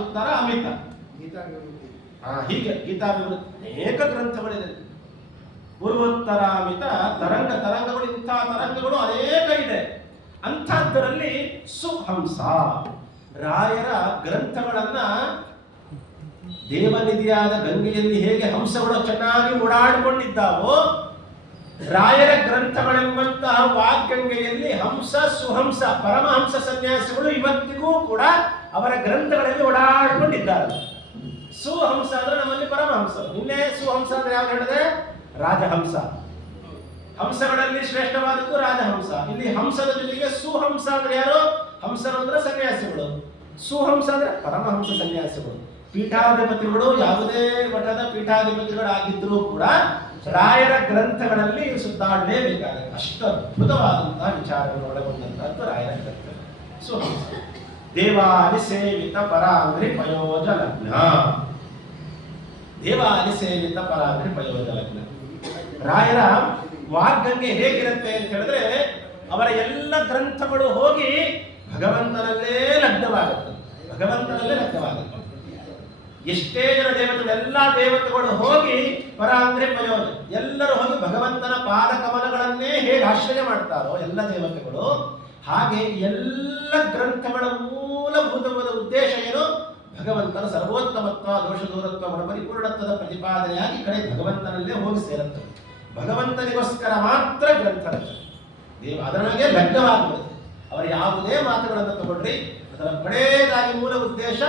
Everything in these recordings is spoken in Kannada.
ಉತ್ತರ ಅಮಿತ, ಹೀಗೆ ಗೀತಾಭಿವೃದ್ಧಿ ಅನೇಕ ಗ್ರಂಥಗಳಿದೆ. ಪೂರ್ವೋತ್ತರಾಮಿತ ತರಂಗಗಳು, ಇಂಥ ತರಂಗಗಳು ಅನೇಕ ಇದೆ. ಅಂಥದ್ದರಲ್ಲಿ ಸುಹಂಸ ರಾಯರ ಗ್ರಂಥಗಳನ್ನ ದೇವನಿಧಿಯಾದ ಗಂಗೆಯಲ್ಲಿ ಹೇಗೆ ಹಂಸಗಳು ಚೆನ್ನಾಗಿ ಓಡಾಡಿಕೊಂಡಿದ್ದಾವೋ, ರಾಯರ ಗ್ರಂಥಗಳೆಂಬಂತಹ ವಾಗ್ಗಂಗೆಯಲ್ಲಿ ಹಂಸ ಸುಹಂಸ ಪರಮಹಂಸ ಸನ್ಯಾಸಿಗಳು ಇವತ್ತಿಗೂ ಕೂಡ ಅವರ ಗ್ರಂಥಗಳಲ್ಲಿ ಓಡಾಡಿಕೊಂಡಿದ್ದಾರೆ. ಸುಹಂಸ ಅಂದ್ರೆ ನಮ್ಮಲ್ಲಿ ಪರಮಹಂಸ. ನಿನ್ನೆ ಸುಹಂಸ ಅಂದ್ರೆ ಯಾವ್ದು ಹೇಳಿದೆ? ರಾಜಹಂಸ. ಹಂಸಗಳಲ್ಲಿ ಶ್ರೇಷ್ಠವಾದದ್ದು ರಾಜಹಂಸ. ಇಲ್ಲಿ ಹಂಸದ ಜೊತೆಗೆ ಸುಹಂಸ ಅಂದ್ರೆ ಯಾರು? ಹಂಸರು ಅಂದ್ರೆ ಸನ್ಯಾಸಿಗಳು, ಸುಹಂಸ ಅಂದ್ರೆ ಪರಮಹಂಸ ಸನ್ಯಾಸಿಗಳು. ಪೀಠಾಧಿಪತಿಗಳು ಯಾವುದೇ ಮಠದ ಪೀಠಾಧಿಪತಿಗಳಾಗಿದ್ರೂ ಕೂಡ ರಾಯರ ಗ್ರಂಥಗಳಲ್ಲಿ ಸುತ್ತಾಡಲೇಬೇಕಾಗುತ್ತೆ. ಅಷ್ಟು ಅದ್ಭುತವಾದಂತಹ ವಿಚಾರಗಳು ಒಳಗೊಂಡಂತಹದ್ದು ರಾಯರ ಗ್ರಂಥ. ಸುಹಂಸ ದೇವಾದಿ ಸೇವಿತ ಪರಾಂಗ್ರಿ ಪಯೋಜ ಲಗ್ನ. ದೇವಾದಿ ಸೇವಿತ ಪರಾಂಗ್ರಿ ಪಯೋಜ ಲಗ್ನ. ರಾಯರ ವಾಗ್ಗಂಗೆ ಹೇಗಿರುತ್ತೆ ಅಂತ ಹೇಳಿದ್ರೆ, ಅವರ ಎಲ್ಲ ಗ್ರಂಥಗಳು ಹೋಗಿ ಭಗವಂತನಲ್ಲೇ ಲಗ್ನವಾಗುತ್ತೆ. ಭಗವಂತನಲ್ಲೇ ಲಗ್ನವಾಗುತ್ತೆ. ಎಷ್ಟೇ ಜನ ದೇವತೆಗಳು, ಎಲ್ಲ ದೇವತೆಗಳು ಹೋಗಿ ಪರಾಂಗ್ರೆ ಪಯೋಜ, ಎಲ್ಲರೂ ಹೋಗಿ ಭಗವಂತನ ಪಾದ ಕಮಲಗಳನ್ನೇ ಹೇಗೆ ಆಶ್ರಯ ಮಾಡ್ತಾರೋ ಎಲ್ಲ ದೇವತೆಗಳು, ಹಾಗೆ ಎಲ್ಲ ಗ್ರಂಥಗಳ ಮೂಲಭೂತವಾದ ಉದ್ದೇಶ ಏನು? ಭಗವಂತನ ಸರ್ವೋತ್ತಮತ್ವ, ದೋಷ ದೂರತ್ವ, ಪರಿಪೂರ್ಣತ್ವದ ಪ್ರತಿಪಾದನೆಯಾಗಿ ಕಡೆ ಭಗವಂತನಲ್ಲೇ ಹೋಗಿ ಸೇರುತ್ತದೆ. ಭಗವಂತನಿಗೋಸ್ಕರ ಮಾತ್ರ ಗ್ರಂಥ ರಚನೆ. ಅದರೊಳಗೆ ಲಗ್ನವಾಗುತ್ತದೆ. ಅವರು ಯಾವುದೇ ಮಾತುಗಳನ್ನು ತಗೊಂಡ್ರಿ, ಅದರ ಕಡೆಯದಾಗಿ ಮೂಲ ಉದ್ದೇಶ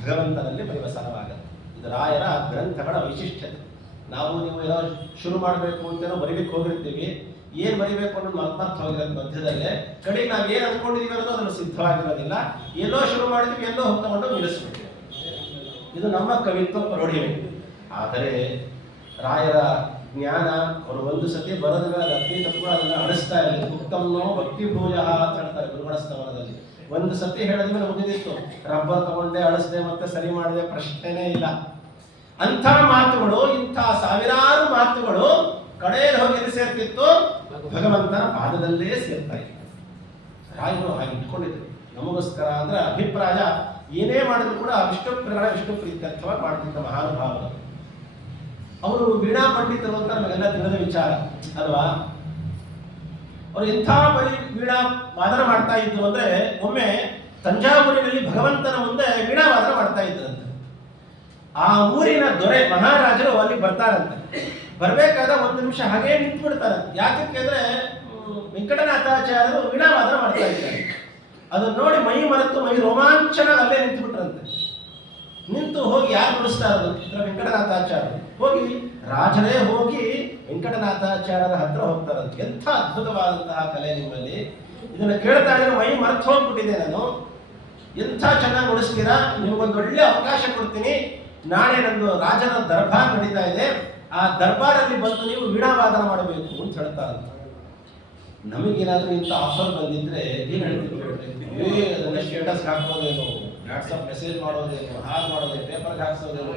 ಭಗವಂತನಲ್ಲಿ ಪರಿವಸನವಾಗುತ್ತೆ. ಇದು ರಾಯರ ಗ್ರಂಥಗಳ ವೈಶಿಷ್ಟ್ಯತೆ. ನಾವು ನೀವು ಏನೋ ಶುರು ಮಾಡಬೇಕು ಅಂತೇನೋ ಬರೀಲಿಕ್ಕೆ ಹೋಗಿರ್ತೀವಿ, ಏನ್ ಬರಿಬೇಕು ಅನ್ನೋದು ಮರ್ತ ಹೋಗಿರೋದು ಮಧ್ಯದಲ್ಲೇ. ಕಡೆಗೆ ನಾವು ಏನ್ ಅಂದ್ಕೊಂಡಿದೀವಿ ಅನ್ನೋದು ಅದನ್ನು ಸಿದ್ಧವಾಗಿರೋದಿಲ್ಲ. ಎಲ್ಲೋ ಶುರು ಮಾಡಿದ್ವಿ, ಎಲ್ಲೋ ಹೊತ್ತಕೊಂಡು ನಿಲ್ಲಿಸ್ಬಿಟ್ಟಿವಿ. ಇದು ನಮ್ಮ ಕವಿತ್ವ ಪ್ರೌಢಿಮೆ. ಆದರೆ ರಾಯರ ಜ್ಞಾನ, ಅವರು ಒಂದು ಸತಿ ಬರೋದ ಮೇಲೆ ಅಗ್ನಿ ತತ್ವ ಅದನ್ನು ಅಳಿಸ್ತಾ ಇರಲಿ. ಉತ್ತಮನೋ ಭಕ್ತಿ ಭೂಜ ಅಂತ ಹೇಳ್ತಾರೆ ಗುರುಗಳ ಸ್ತವನದಲ್ಲಿ. ಒಂದು ಸತಿ ಹೇಳಿದ್ಮೇಲೆ ಮುಗಿದಿತ್ತು. ರಬ್ಬರ್ ತಗೊಂಡೆ, ಅಳಿಸ್ದೆ, ಮತ್ತೆ ಸರಿ ಮಾಡಿದೆ, ಪ್ರಶ್ನೆನೇ ಇಲ್ಲ. ಅಂಥ ಮಾತುಗಳು, ಇಂಥ ಸಾವಿರಾರು ಮಾತುಗಳು ಕಡೆಯಲ್ಲಿ ಹೋಗಿ ಎಲ್ಲಿ ಸೇರ್ತಿತ್ತು? ಭಗವಂತನ ಪಾದದಲ್ಲೇ ಸೇರ್ತಾ ಇತ್ತು. ರಾಯರು ಹಾಗೆ ಇಟ್ಕೊಂಡಿದ್ರು. ನಮಗೋಸ್ಕರ ಅಂದ್ರೆ ಅಭಿಪ್ರಾಯ ಏನೇ ಮಾಡಿದ್ರು ಕೂಡ ವಿಷ್ಣು ಪ್ರೀತ್ಯರ್ಥವಾಗಿ ಮಾಡ್ತಿದ್ದ ಮಹಾನುಭಾವರು. ಅವರು ವೀಣಾ ಪಂಡಿತರು ಅಂತ ನಮಗೆಲ್ಲ ತಿಳಿದ ವಿಚಾರ ಅಲ್ವಾ? ಅವರು ಎಂಥ ಬರೀ ವೀಣಾ ವಾದನ ಮಾಡ್ತಾ ಇದ್ರು ಅಂದ್ರೆ, ಒಮ್ಮೆ ತಂಜಾವೂರಿನಲ್ಲಿ ಭಗವಂತನ ಮುಂದೆ ವೀಣಾ ವಾದನ ಮಾಡ್ತಾ ಇದ್ರಂತೆ. ಆ ಊರಿನ ದೊರೆ ಮಹಾರಾಜರು ಅಲ್ಲಿ ಬರ್ತಾರಂತೆ. ಬರ್ಬೇಕಾದ ಒಂದು ನಿಮಿಷ ಹಾಗೇ ನಿಂತು ಬಿಡ್ತಾರೆ. ಯಾಕಕ್ಕೆ ಅಂದ್ರೆ ವೆಂಕಟನಾಥಾಚಾರ್ಯರು ವೀಣಾ ವಾದನ ಮಾಡ್ತಾ ಇದ್ದಾರೆ. ಅದನ್ನ ನೋಡಿ ಮೈ ಮರೆತು, ಮೈ ರೋಮಾಂಚನ ಅಲ್ಲೇ ನಿಂತು ಬಿಟ್ರಂತೆ. ನಿಂತು ಹೋಗಿ ಯಾರು ನುಡಿಸ್ತಾ ಇರೋದು? ವೆಂಕಟನಾಥಾಚಾರ್ಯರು. ಹೋಗಿ ರಾಜರೇ ಹೋಗಿ ವೆಂಕಟನಾಥಾಚಾರ್ಯರ ಹತ್ರ ಹೋಗ್ತಾರಂತೆ. ಎಂಥ ಅದ್ಭುತವಾದಂತಹ ಕಲೆ ನಿಮ್ಮಲ್ಲಿ! ಇದನ್ನು ಕೇಳ್ತಾ ಇದ್ರೆ ಮೈ ಮರೆತು ಹೋಗ್ಬಿಟ್ಟಿದೆ ನಾನು. ಎಂಥ ಚೆನ್ನಾಗಿ ನುಡಿಸ್ತೀರಾ, ನಿಮ್ಗೊಂದು ಒಳ್ಳೆ ಅವಕಾಶ ಕೊಡ್ತೀನಿ. ನಾಳೆ ನಂದು ರಾಜನ ದರ್ಬಾರ್ ನಡೀತಾ ಇದೆ, ಆ ದರ್ಬಾರಲ್ಲಿ ಬಂದು ನೀವು ವೀಣಾವಾದನ ಮಾಡಬೇಕು ಅಂತ ಹೇಳ್ತಾರಂತೆ. ನಮಗೇನಾದ್ರೂ ಇಂಥ ಆಫರ್ ಬಂದಿದ್ರೆ ಏನ್ ಹೇಳ್ತೀವಿ? ಅದನ್ನ ಸ್ಟೇಟಸ್ ಹಾಕೋದೇನು, ವಾಟ್ಸಪ್ ಮೆಸೇಜ್ ಮಾಡೋದೇನು, ಹಾಗೆ ಮಾಡೋದೇನು, ಪೇಪರ್ಗೆ ಹಾಕ್ಸೋದೇನು,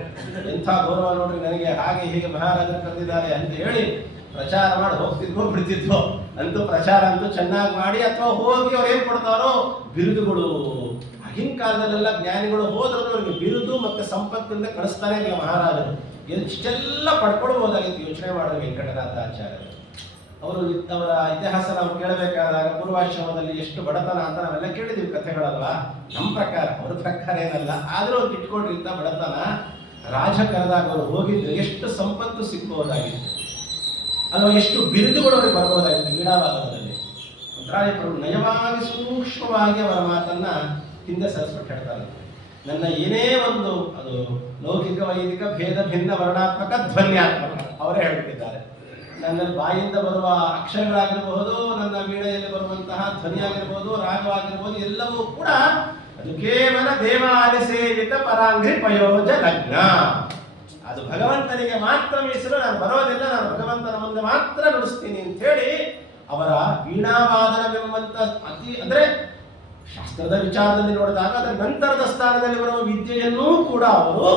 ಎಂಥ ಗೌರವ ನೋಡ್ರಿ ನನಗೆ, ಹಾಗೆ ಹೀಗೆ ಮಹಾರಾಜರು ಕರೆದಿದ್ದಾರೆ ಅಂತ ಹೇಳಿ ಪ್ರಚಾರ ಮಾಡಿ ಹೋಗ್ತಿದ್ವೋ ಬಿಡ್ತಿದ್ವೋ. ಅಂತೂ ಪ್ರಚಾರ ಅಂತೂ ಚೆನ್ನಾಗಿ ಮಾಡಿ, ಅಥವಾ ಹೋಗಿ ಅವ್ರು ಏನ್ ಕೊಡ್ತಾರೋ ಬಿರುದುಗಳು. ಆಗಿನ ಕಾಲದಲ್ಲೆಲ್ಲ ಜ್ಞಾನಿಗಳು ಹೋದ್ರೆ ಅವ್ರಿಗೆ ಬಿರುದು ಮತ್ತೆ ಸಂಪತ್ತಿಂದ ಕಳಿಸ್ತಾನೆ ಇಲ್ಲ ಮಹಾರಾಜರು. ಇಷ್ಟೆಲ್ಲ ಪಡ್ಕೊಳ್ಬಹುದಾಗಿತ್ತು. ಯೋಚನೆ ಮಾಡಿದ್ರೆ ವೆಂಕಟನಾಥಾಚಾರ್ಯರು ಅವರು ಅವರ ಇತಿಹಾಸ ನಾವು ಕೇಳಬೇಕಾದಾಗ ಪೂರ್ವಾಶ್ರಮದಲ್ಲಿ ಎಷ್ಟು ಬಡತನ ಅಂತ ನಾವೆಲ್ಲ ಕೇಳಿದೀವಿ ಕಥೆಗಳಲ್ವಾ. ನಮ್ಮ ಪ್ರಕಾರ, ಅವ್ರ ಪ್ರಕಾರ ಏನಲ್ಲ, ಆದ್ರೂ ಅವ್ರು ಇಟ್ಕೊಂಡ್ರಿ ಇಂಥ ಬಡತನ. ರಾಜ ಕರೆದಾಗ ಅವರು ಹೋಗಿದ್ರೆ ಎಷ್ಟು ಸಂಪತ್ತು ಸಿಗ್ಬಹುದಾಗಿತ್ತು ಅಲ್ವಾ, ಎಷ್ಟು ಬಿರುದುಗಳು ಅವ್ರಿಗೆ ಬರ್ಬೋದಾಗಿತ್ತು ವೀಣಾವಾದನದಲ್ಲಿ. ರಾಯರು ನಯವಾಗಿ ಸೂಕ್ಷ್ಮವಾಗಿ ಅವರ ಮಾತನ್ನ ಹಿಂದೆ ಸರಿಸ್ಬಿಟ್ಟು ಹೇಳ್ತಾರೆ. ನನ್ನ ಏನೇ ಒಂದು ಅದು ಲೌಕಿಕ ವೈದಿಕ ಭೇದ ಭಿನ್ನ ವರ್ಣಾತ್ಮಕ ಧ್ವನ್ಯಾತ್ಮಕ ಅವರೇ ಹೇಳ್ತಿದ್ದಾರೆ. ನನ್ನ ಬಾಯಿಂದ ಬರುವ ಅಕ್ಷರಗಳಾಗಿರಬಹುದು, ನನ್ನ ವೀಣೆಯಲ್ಲಿ ಬರುವಂತಹ ಧ್ವನಿಯಾಗಿರ್ಬೋದು, ರಾಗವಾಗಿರ್ಬೋದು, ಎಲ್ಲವೂ ಕೂಡ ಅದು ಕೇವಲ ದೇವಾದಿ ಸೇವಿತ ಪರಾಂಗ್ರಿ ಪಯೋಜ ಲಗ್ನ. ಅದು ಭಗವಂತನಿಗೆ ಮಾತ್ರ ಮೀಸಲು. ನಾನು ಬರೋದಿಲ್ಲ, ನಾನು ಭಗವಂತನ ಮುಂದೆ ಮಾತ್ರ ನುಡಿಸ್ತೀನಿ ಅಂತ ಹೇಳಿ ಅವರ ವೀಣಾವಾದನವೆಂಬಂತ ಅಂದ್ರೆ ಶಾಸ್ತ್ರದ ವಿಚಾರದಲ್ಲಿ ನೋಡಿದಾಗ ಅದರ ನಂತರದ ಸ್ಥಾನದಲ್ಲಿ ಬರುವ ವಿದ್ಯೆಯನ್ನೂ ಕೂಡ ಅವರು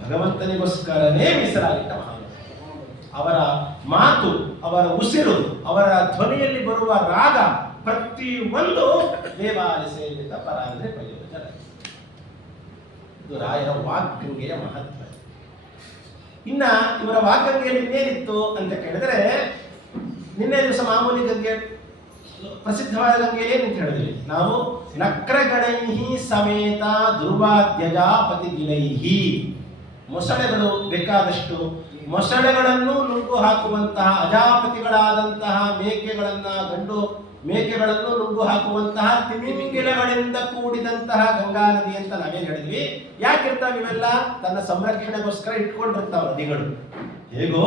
ಭಗವಂತನಿಗೋಸ್ಕರನೇ ಮೀಸಲಾಗಿಟ್ಟ ಮಹಾನ್. ಅವರ ಮಾತು, ಅವರ ಉಸಿರು, ಅವರ ಧ್ವನಿಯಲ್ಲಿ ಬರುವ ರಾಗ ಪ್ರತಿ ಒಂದು ದೇವಾದಿ ಸೇವಿತ ಪರಾಂಗ್ರೆ ಪ್ರಯೋಜನ. ಇದು ರಾಯರ ವಾಗ್ಗಂಗೆಯ ಮಹತ್ವ. ಇನ್ನ ಇವರ ವಾಗ್ಗಂಗೆಯಲ್ಲಿ ಇನ್ನೇನಿತ್ತು ಅಂತ ಕೇಳಿದ್ರೆ, ನಿನ್ನೆ ದಿವಸ ಮಾಮೂಲಿ ಗಂಗೆ ಪ್ರಸಿದ್ಧವಾದ ಗಂಗೆಯಲ್ಲಿ ಏನಂತ ಹೇಳಿದ್ವಿ ನಾವು, ನಕ್ರಗಣೈಹಿ ಸಮೇತ ದುರ್ವಾದ್ಯಜ ಪತಿಗಿಲೈಹಿ. ಮೊಸಳೆಗಳು ಬೇಕಾದಷ್ಟು ಮೊಸಳೆಗಳನ್ನು ನುಂಗು ಹಾಕುವಂತಹ ಅಜಾಪತಿಗಳಾದಂತಹ ಗಂಡು ಮೇಕೆಗಳನ್ನು ನುಂಗು ಹಾಕುವಂತಹ ತಿಮಿಂಗಿಲಗಳಿಂದ ಕೂಡಿದಂತಹ ಗಂಗಾ ನದಿ ಅಂತ ನಾವೇನ್ ಹೇಳಿದ್ವಿ. ಯಾಕಿರ್ತಾವ ಇವೆಲ್ಲ? ತನ್ನ ಸಂರಕ್ಷಣೆಗೋಸ್ಕರ ಇಟ್ಕೊಂಡಿರ್ತಾವ ನದಿಗಳು. ಹೇಗೋ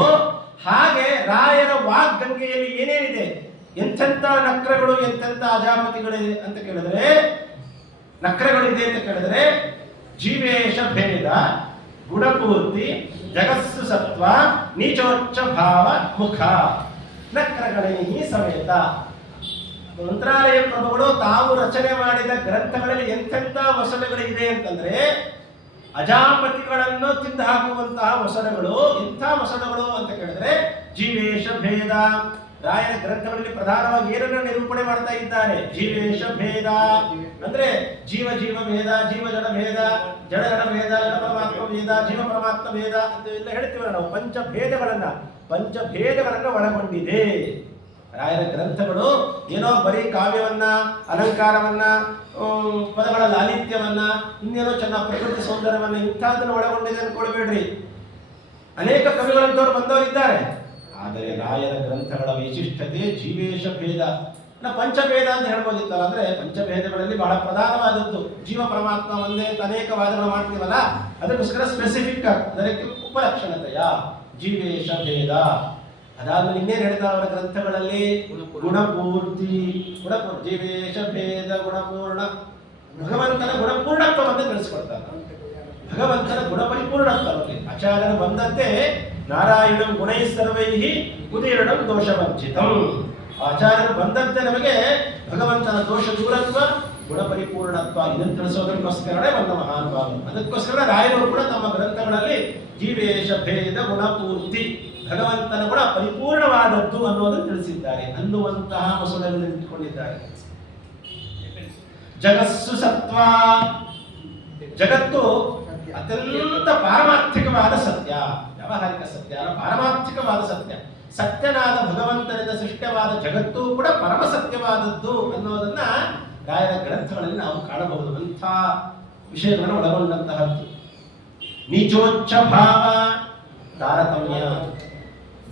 ಹಾಗೆ ರಾಯರ ವಾಗ್ಗಂಗೆಯಲ್ಲಿ ಏನೇನಿದೆ, ಎಂತೆಂಥ ನಕ್ರಗಳು ಎಂತೆಂಥ ಅಜಾಪತಿಗಳಿದೆ ಅಂತ ಕೇಳಿದ್ರೆ, ನಕ್ರಗಳಿದೆ ಅಂತ ಕೇಳಿದ್ರೆ ಜೀವೇಶ ಭೇದ, ಗುಣಪೂರ್ತಿ, ಜಗಸ್ಸು ಸತ್ವ, ನೀಚೋಚ್ಚ ಭಾವ ಮುಖ, ನಕ್ರಗಳೈಹಿ ಸಮೇತ. ಮಂತ್ರಾಲಯ ಪ್ರಭುಗಳು ತಾವು ರಚನೆ ಮಾಡಿದ ಗ್ರಂಥಗಳಲ್ಲಿ ಎಂತೆಂಥ ಮೊಸಳೆಗಳಿದೆ ಅಂತಂದ್ರೆ, ಅಜಾಪತಿಗಳನ್ನು ತಿಂದು ಹಾಕುವಂತಹ ಮೊಸಳೆಗಳು. ಇಂಥ ಮೊಸಳೆಗಳು ಅಂತ ಕೇಳಿದ್ರೆ ಜೀವೇಶ ಭೇದ. ರಾಯರ ಗ್ರಂಥಗಳಲ್ಲಿ ಪ್ರಧಾನವಾಗಿ ಏನನ್ನ ನಿರೂಪಣೆ ಮಾಡ್ತಾ ಇದ್ದಾರೆ? ಜೀವೇಶ ಭೇದ ಅಂದ್ರೆ ಜೀವ ಭೇದ, ಜೀವ ಜಡ ಭೇದ, ಜಡ ಭೇದ, ಜಡ ಪರಮಾತ್ಮ ಭೇದ, ಜೀವ ಪರಮಾತ್ಮ ಭೇದ ಅಂತ ಎಲ್ಲ ಹೇಳ್ತೀವಲ್ಲ ನಾವು. ಪಂಚಭೇದಗಳನ್ನ ಒಳಗೊಂಡಿದೆ ರಾಯರ ಗ್ರಂಥಗಳು. ಏನೋ ಬರೀ ಕಾವ್ಯವನ್ನ, ಅಲಂಕಾರವನ್ನ, ಪದಗಳ ಲಾಲಿತ್ಯವನ್ನ, ಇನ್ನೇನೋ ಚೆನ್ನಾಗಿ ಪ್ರಕೃತಿ ಸೌಂದರ್ಯವನ್ನ ಇಂಥದ್ದನ್ನು ಒಳಗೊಂಡಿದೆ ಅನ್ಕೊಳ್ಬೇಡ್ರಿ. ಅನೇಕ ಕವಿಗಳಂತವ್ರು ಬಂದವರಿದ್ದಾರೆ. ಆದರೆ ರಾಯರ ಗ್ರಂಥಗಳ ವೈಶಿಷ್ಟ್ಯತೆ ಜೀವೇಶ ಭೇದ. ಪಂಚಭೇದ ಅಂತ ಹೇಳ್ಬೋದಿತ್ತಲ್ಲ. ಅಂದ್ರೆ ಪಂಚಭೇದಗಳಲ್ಲಿ ಬಹಳ ಪ್ರಧಾನವಾದದ್ದು ಜೀವ ಪರಮಾತ್ಮ ಒಂದೇ ಅಂತ ಅನೇಕ ವಾದಗಳು ಮಾಡ್ತೀವಲ್ಲ, ಅದಕ್ಕೋಸ್ಕರ ಸ್ಪೆಸಿಫಿಕ್ ಅದಕ್ಕೆ ಉಪಲಕ್ಷಣತೆಯ ಜೀವೇಶ ಭೇದ. ಅದಾದ್ಮೇಲೆ ಇನ್ನೇನು ಹೇಳ್ತಾರೆ ಅವರ ಗ್ರಂಥಗಳಲ್ಲಿ? ಗುಣಪೂರ್ತಿ. ಜೀವೇಶ ಭೇದ ಗುಣಪೂರ್ಣ. ಭಗವಂತನ ಗುಣಪೂರ್ಣತ್ವವನ್ನು ತಿಳಿಸ್ಕೊಡ್ತಾರೆ. ಭಗವಂತನ ಗುಣಪರಿಪೂರ್ಣತ್ವಕ್ಕೆ ಆಚಾರ್ಯರು ಬಂದಂತೆ ನಾರಾಯಣಂ ಗುಣೈ ಸರ್ವೈಹಿ ಉದೀರ್ಣಂ ದೋಷವಂಚಿತಂ. ಆಚಾರ್ಯರು ಬಂದಂತೆ ನಮಗೆ ಭಗವಂತನ ದೋಷ ದೂರತ್ವ, ಗುಣಪರಿಪೂರ್ಣತ್ವ ಇದನ್ನು ತಿಳಿಸೋದಕ್ಕೋಸ್ಕರನೇ ಬಂದ ಮಹಾನುಭಾವರು. ಅದಕ್ಕೋಸ್ಕರ ರಾಯರು ಕೂಡ ತಮ್ಮ ಗ್ರಂಥಗಳಲ್ಲಿ ಜೀವೇಶ ಭೇದ ಗುಣಪೂರ್ತಿ, ಭಗವಂತನ ಗುಣ ಪರಿಪೂರ್ಣವಾದದ್ದು ಅನ್ನೋದನ್ನು ತಿಳಿಸಿದ್ದಾರೆ. ಅನ್ನುವಂತಹ ಮೊಸಳನ್ನು ಇಟ್ಟುಕೊಂಡಿದ್ದಾರೆ. ಜಗಸ್ಸು ಸತ್ವ. ಜಗತ್ತು ಅತ್ಯಂತ ಪಾರಮಾರ್ಥಿಕವಾದ ಸತ್ಯ. ವ್ಯಾವಹಾರಿಕ ಸತ್ಯ ಅಲ್ಲ, ಪಾರಮಾರ್ಥಿಕವಾದ ಸತ್ಯ. ಸತ್ಯನಾದ ಭಗವಂತನಿಂದ ಸೃಷ್ಟ್ಯವಾದ ಜಗತ್ತು ಕೂಡ ಪರಮ ಸತ್ಯವಾದದ್ದು ಅನ್ನೋದನ್ನ ರಾಯರ ಗ್ರಂಥಗಳಲ್ಲಿ ನಾವು ಕಾಣಬಹುದು. ಅಂಥ ವಿಷಯಗಳನ್ನು ಒಳಗೊಂಡಂತಹದ್ದು. ನೀಚೋಚ್ಚ ಭಾವ, ತಾರತಮ್ಯ.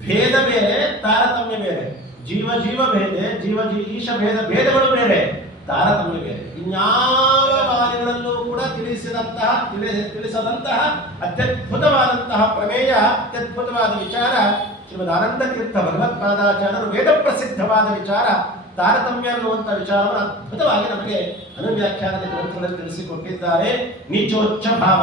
ಭೇದ ಬೇರೆ, ತಾರತಮ್ಯ ಬೇರೆ. ಜೀವ ಭೇದ, ಈಶ ಭೇದಗಳು ಬೇರೆ, ತಾರತಮ್ಯ ಬೇರೆ. ಇನ್ಯಾವ ವಾದಿಗಳಲ್ಲೂ ಕೂಡ ತಿಳಿಸದಂತಹ ಅತ್ಯದ್ಭುತವಾದಂತಹ ಪ್ರಮೇಯ, ಅತ್ಯದ್ಭುತವಾದ ವಿಚಾರ ಶ್ರೀಮದ್ ಆನಂದ ತೀರ್ಥ ಭಗವತ್ಪಾದಾಚಾರ್ಯರು ವೇದ ಪ್ರಸಿದ್ಧವಾದ ವಿಚಾರ ತಾರತಮ್ಯ ಅನ್ನುವಂಥ ವಿಚಾರವನ್ನು ಅದ್ಭುತವಾಗಿ ನಮಗೆ ಅನುವ್ಯಾಖ್ಯಾನದ ಗ್ರಂಥದಲ್ಲಿ ತಿಳಿಸಿಕೊಟ್ಟಿದ್ದಾರೆ. ನೀಚೋಚ್ಚ ಭಾವ.